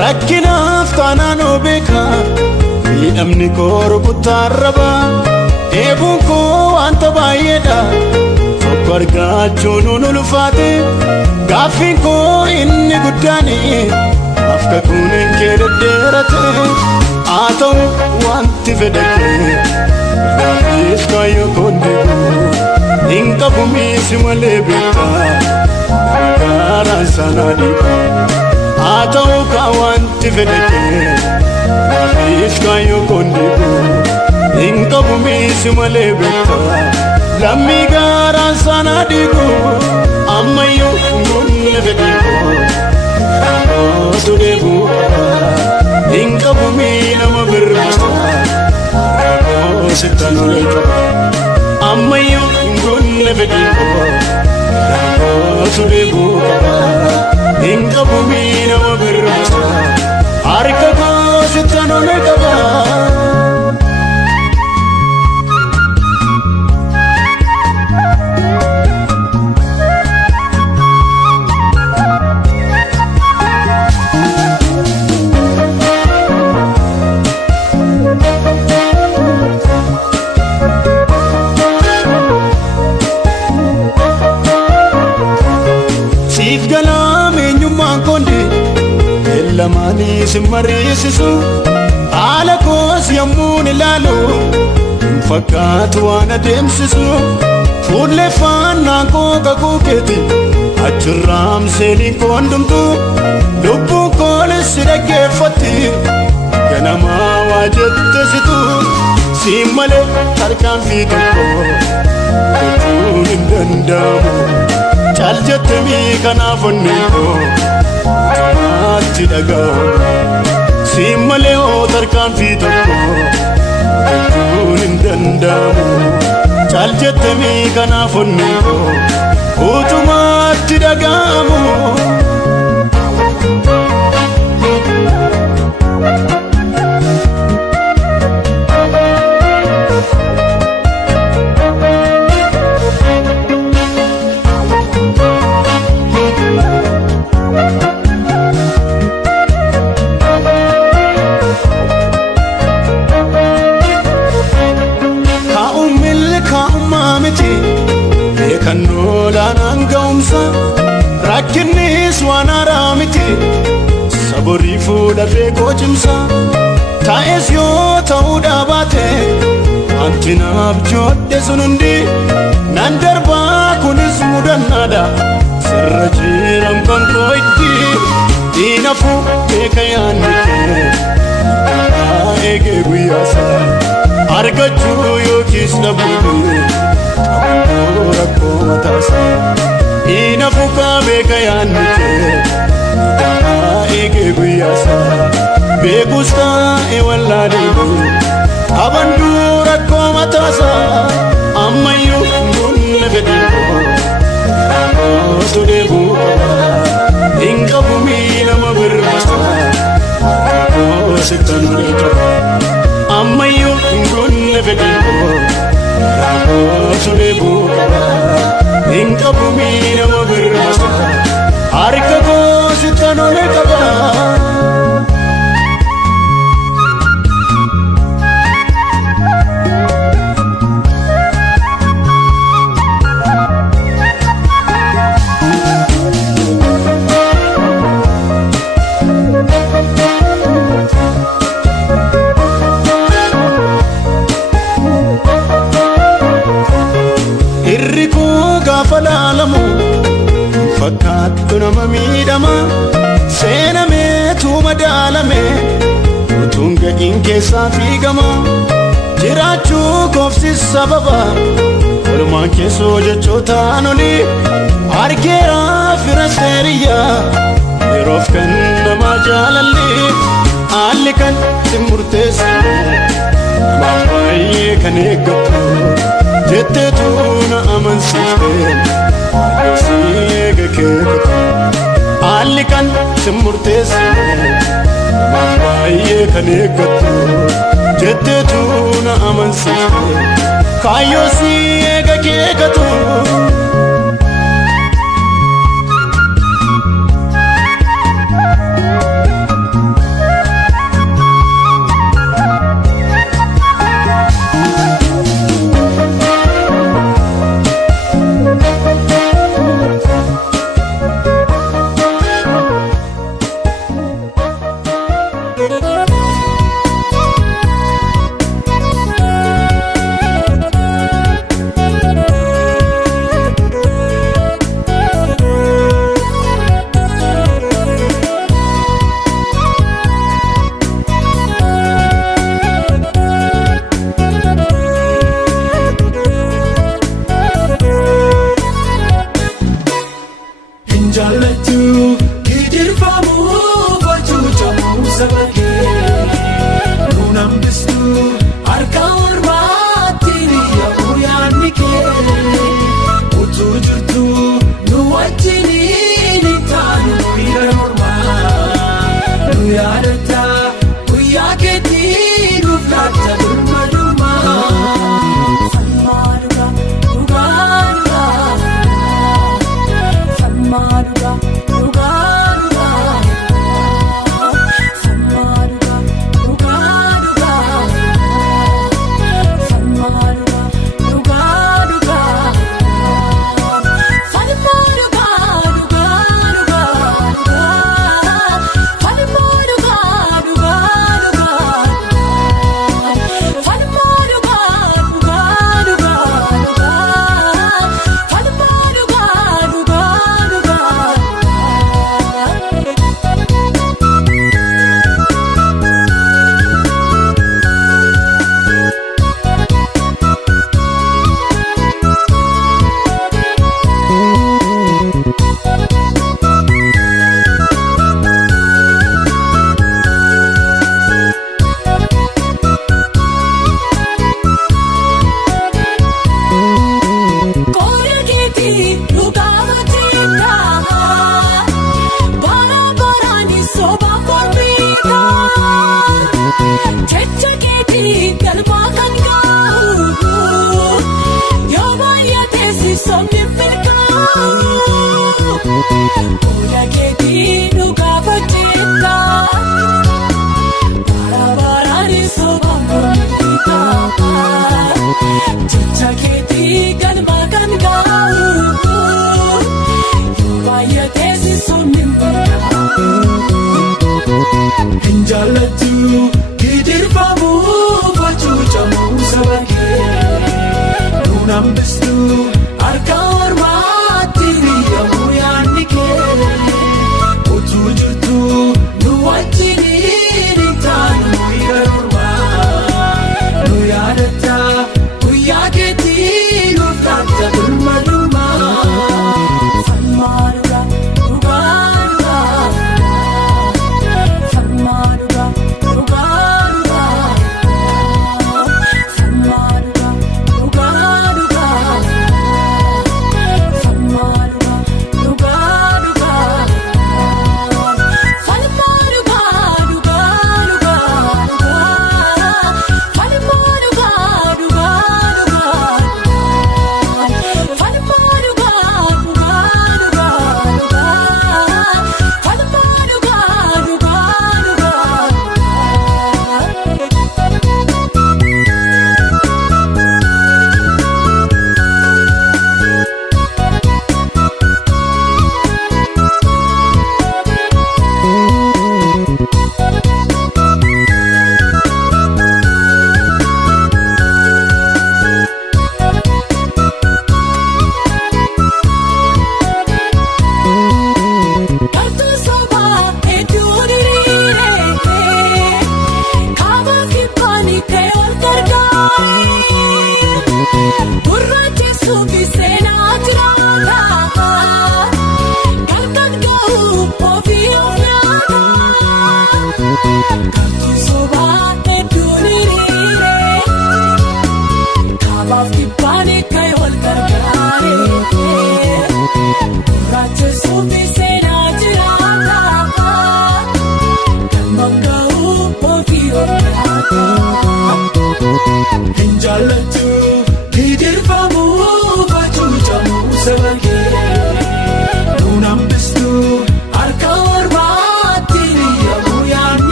rakkinaaf taanaan beeka miidhamni koo rukutaarraba eebuun koo wanta baay'eedha tokko argachuun nun ulfaate gaaffiin koo inni guddaani afka kunin kee deddeerate haa ta'u wanti fedha kee gaaffiif kaayyoo koon deebi'u hin qabu miisi malee beektaa Karan sanadi atau kawanti fedeke Nafis kayo kondiku Inka bumi simale beta Lami karan sanadiku Ammayu ngunle fedeko Sudebu Inka bumi nama bermesta Sitanule Ammayu ngunle fedeko Sudebu Inka bumi nama bermesta Harka kau sittan ole kaba lamani simarisisu ala kos yamun ilalu fakkaatu waan adeemsisu fuulle faannaa koo kakuu keeti achirraam seeliin koo hundumtu lubbuun koolessi dhaggeeffatti ganamaa waa jettesitu siin malee tarkaanfii tokko gochuun hin danda'amu caal jettemii kanaaf onneen koo Ati dhaga'u siin malee oo tarkaanfii tokko gochuun hin danda'amu caal jettemii kanaaf onneen koo utumaatti dhaga'amu Kannolaan ga'umsa rakkinnis waan haaraa miti saborii fuudhafee koo cimsa taa'es yoo ta'uudhaa baate wanti naaf joodhe sun hundi nan darbaa kunis mudannaadha sirra jiran kan koo itti diinafuu beeka yaanni kee eegee guyyaasaa argachuu yookiis dhabuu rakkoo mataasaa inafu beeka yaanni kee eegee guyyaasaa beekus taa'e wallaalee abanduu rakkoo mataasaa ammayyuu humna fedhii koo sudeebuu hin qabu miilama birmasta rakkoo sittan ulee qaba ammayyuu humna fedhii koo Sudebu Inka bumi nama bermasta Harka koo sittan ole kaba madaalame utuun ga'iin keessaa fiigama jiraachuu koofsis sababa walumaan keessoo jechootaan olii argeera firasteeriyyaa yeroof kan namaa jaalalli haalli kan sin murteessu namaaf baay'ee kan eeggatu jetteetu na amansiiste yoo si eega keekatu haalli kan sin murteessu namaaf baay'ee kan eeggatu jetteetu na amansiiste kaayyoo si eega keekatu.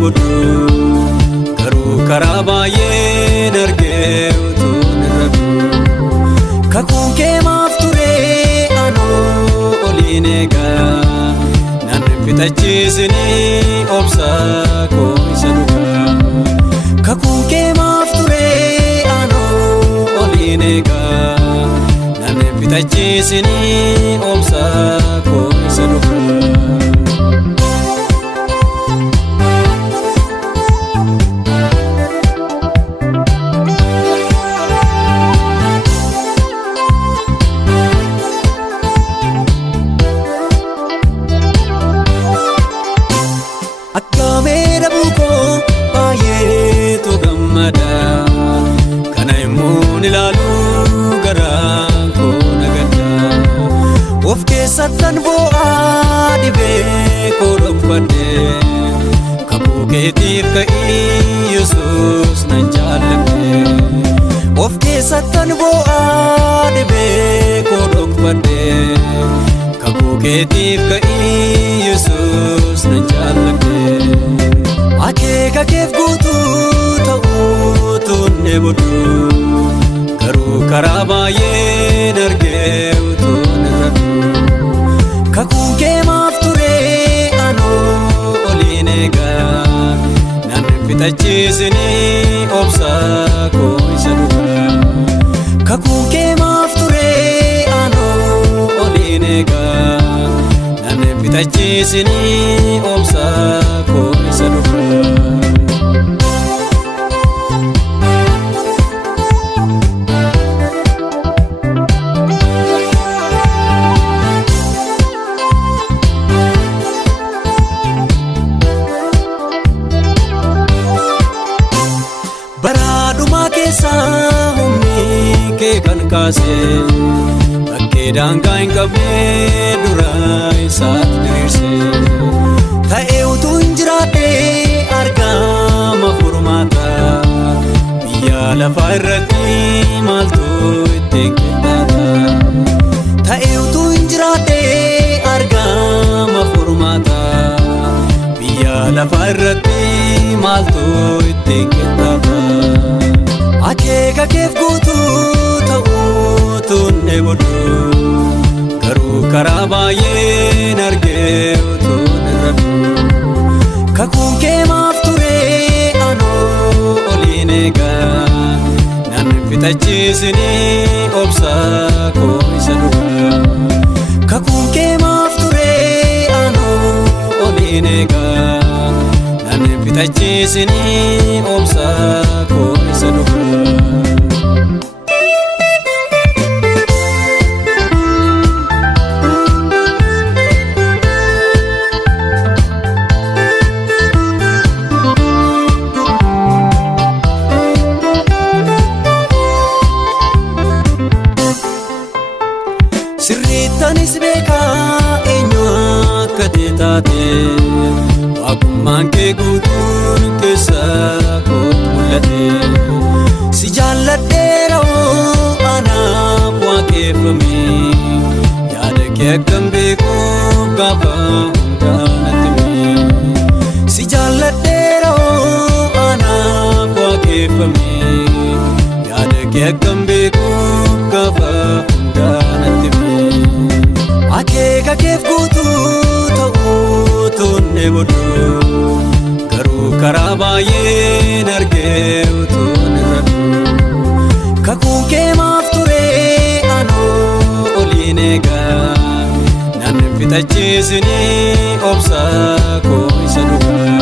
boddu garuu karaa baay'een argee utuun irratu kakuun kee maaf ture anoo oliin eegaa nan fixachiisinii obsaa koo isa dhugaa kakuun kee maaf ture anoo oliin eegaa nan fixachiisinii obsaa koo isa dhugaa Akkameera buukoo baay'eetu gammada kana immuun ilaaluu garaan koo nagadda of keessattan boo'aa dhibee koo dhokfadhe kakuu keetiif ka'ii Yesuus nan jaalladhe of keessattan boo'aa dhibee koo dhokfadhe kakuu keetiif ka'ii Yesuus nan jaalladhe akeeka keef guutuu ta'uu tuunne boddu garuu karaa baay'een argee utuun irratu kakuun kee maaf ture anoo oliin eegaa nan fixachiisinii obsaa koo isa dhugaa kakuun kee maaf ture anoo oliin eegaa nan fixachiisinii obsaa koo isa dhugaa baraadhumaa keessaa humni kee kan kaase bakkee daangaa hin qabne duraa isaatti diriirse ta'ee utuu hin jiraadhe argama furmaata biyya lafaa irratti maaltu ittiin kennaata ta'ee utuu hin jiraadhe argama furmaata biyya lafaa irratti maaltu ittiin kennaata akeeka keef guutuu ta'uu tuunne boddu garuu karaa baay'een argee utuun irratu kakuun kee maaf ture anoo oliin eegaa nan fixachiisinii obsaa koo isa dhugaa kakuun kee maaf ture anoo oliin eegaa nan fixachiisinii obsaa koo isa dhugaa sirriittanis beekaa eenyu akka taate waaqummaan kee guutuun keessaa kootu mul'ate si jaalladheeroo anaaf waaqeffame yaada kee akkan beekuuf gaafa hundaa natti himi si jaalladheeroo anaaf waaqeffame yaada kee akkan beekuuf gaafa hundaa natti himi akeeka keef guutuu ta'uu tuunne boddu garuu karaa baay'een argee utuun irratu kakuun kee maaf ture anoo oliin eegaa nan fixachiisinii obsaa koo isa dhugaa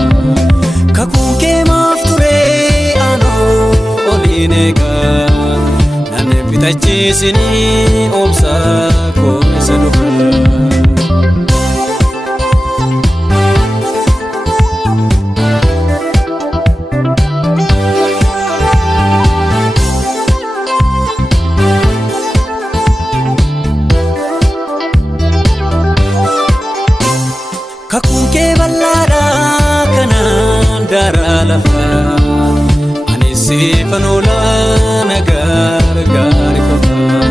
kakuun kee maaf ture anoo oliin eegaa nan fixachiisinii obsaa koo isa dhugaa kakuun kee bal'aadhaa kanaan daraa lafaa ani siifan oolaa nagaa gaarifataa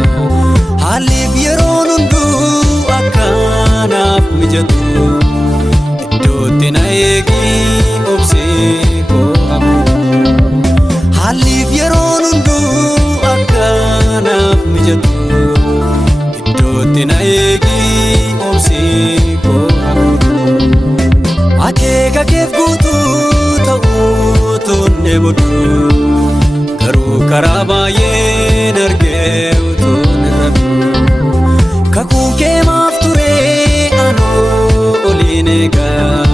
haaliif yeroon hunduu akkanaaf mijatu iddootti na eegi obsee akka keef guutuu ta'uu tunne booduu garuu karaa baay'een argee utuun irratti kakuu kee maaf turee anoo oliin eegaa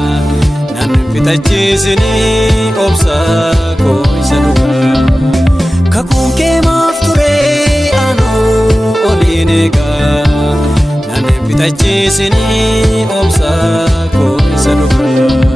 nan fixachiisinii obsaa koo isa dhugaa kakuu kee maaf turee anoo oliin eegaa nan fixachiisinii obsaa koo isa dhugaa.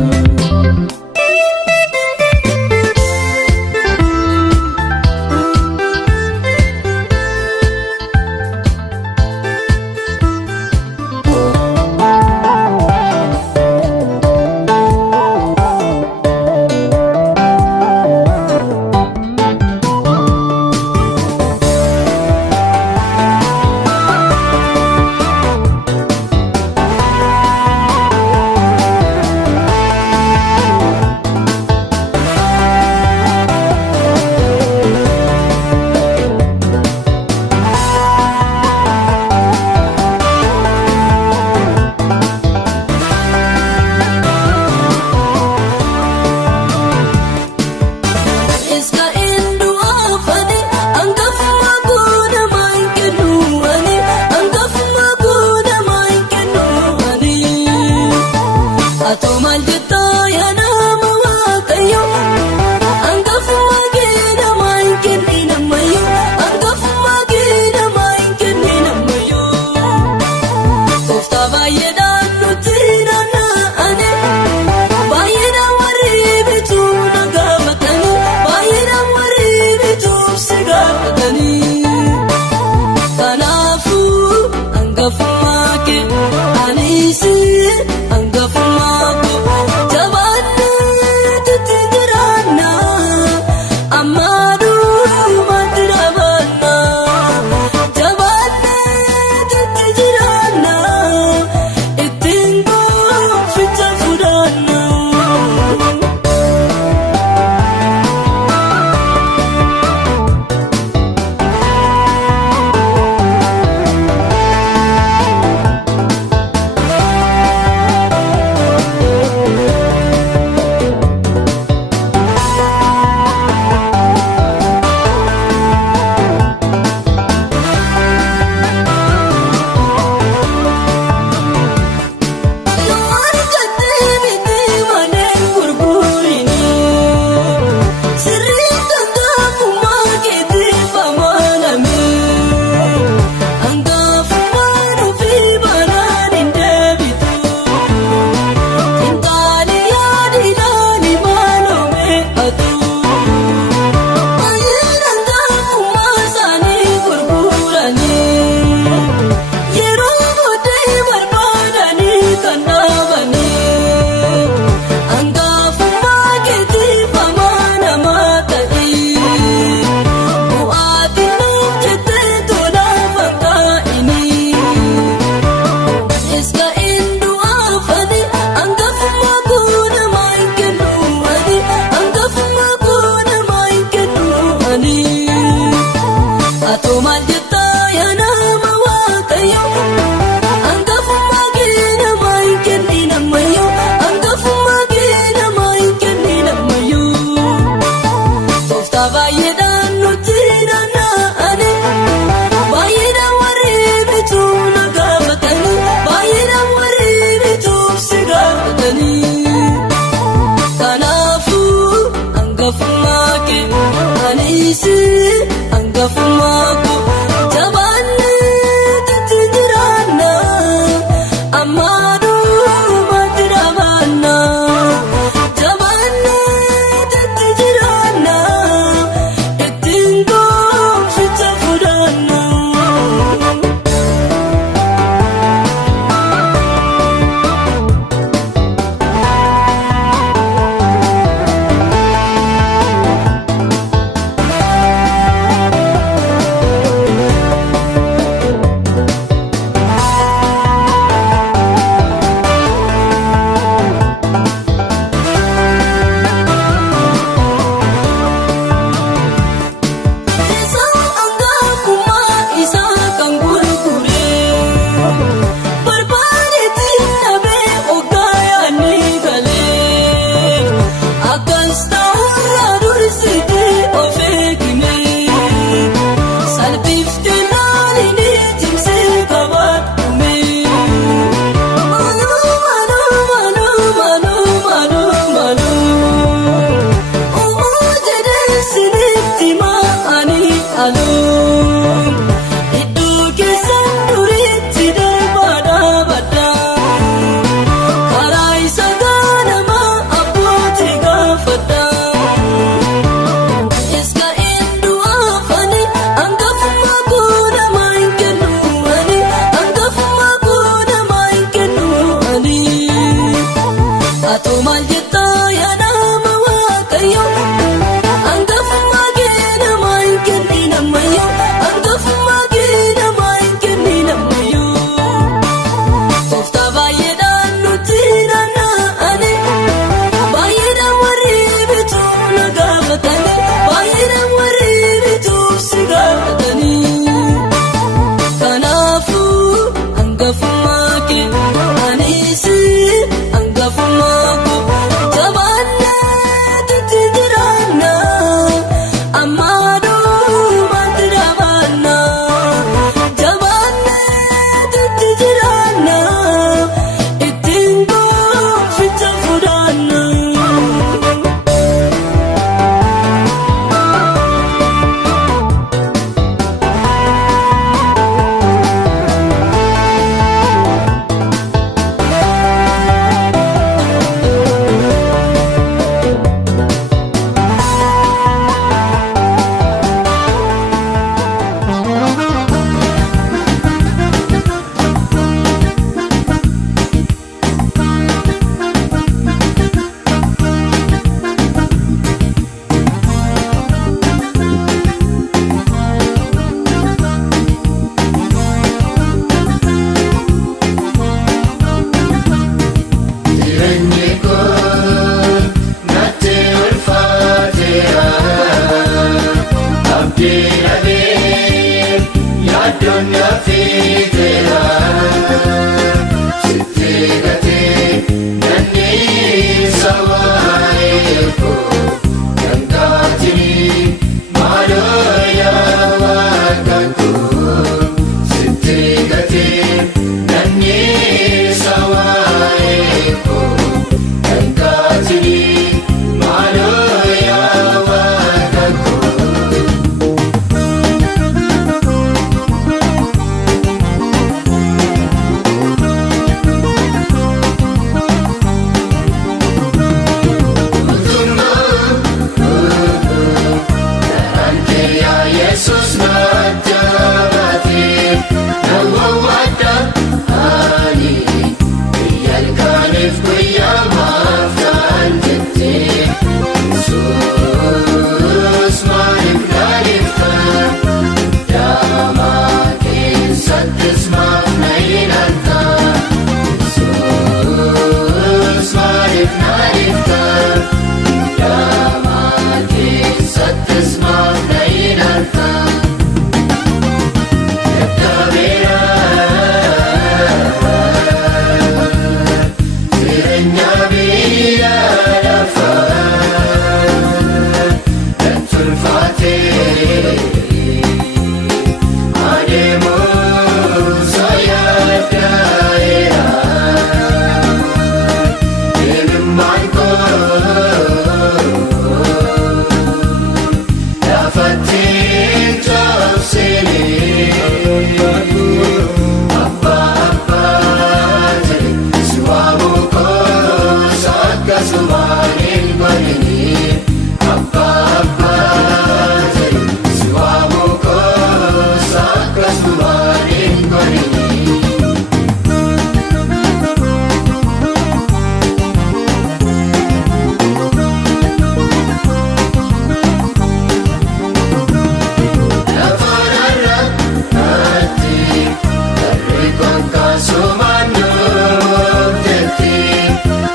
Suman nuuf jetti,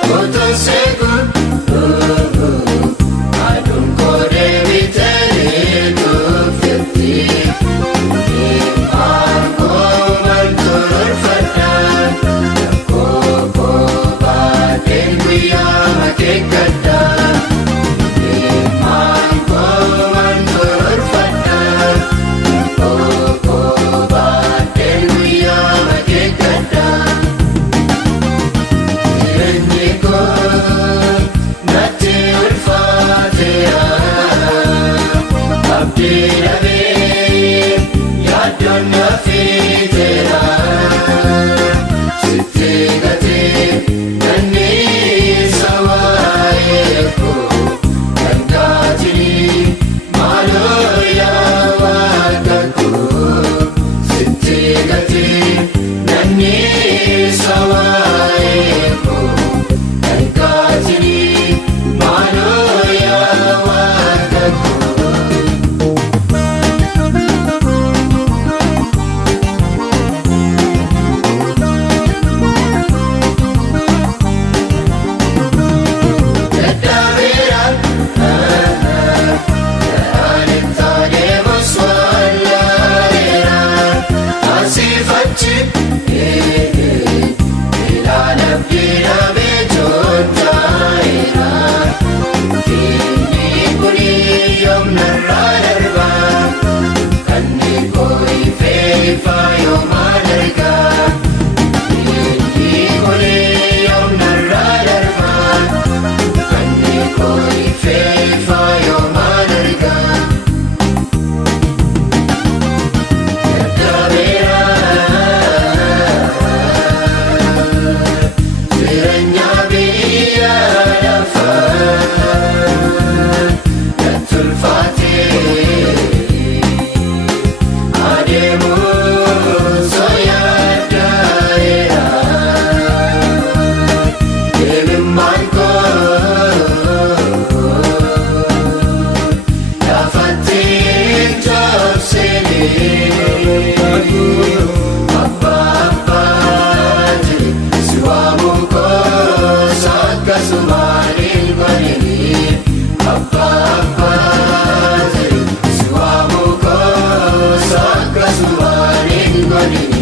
utuun seeku. Ani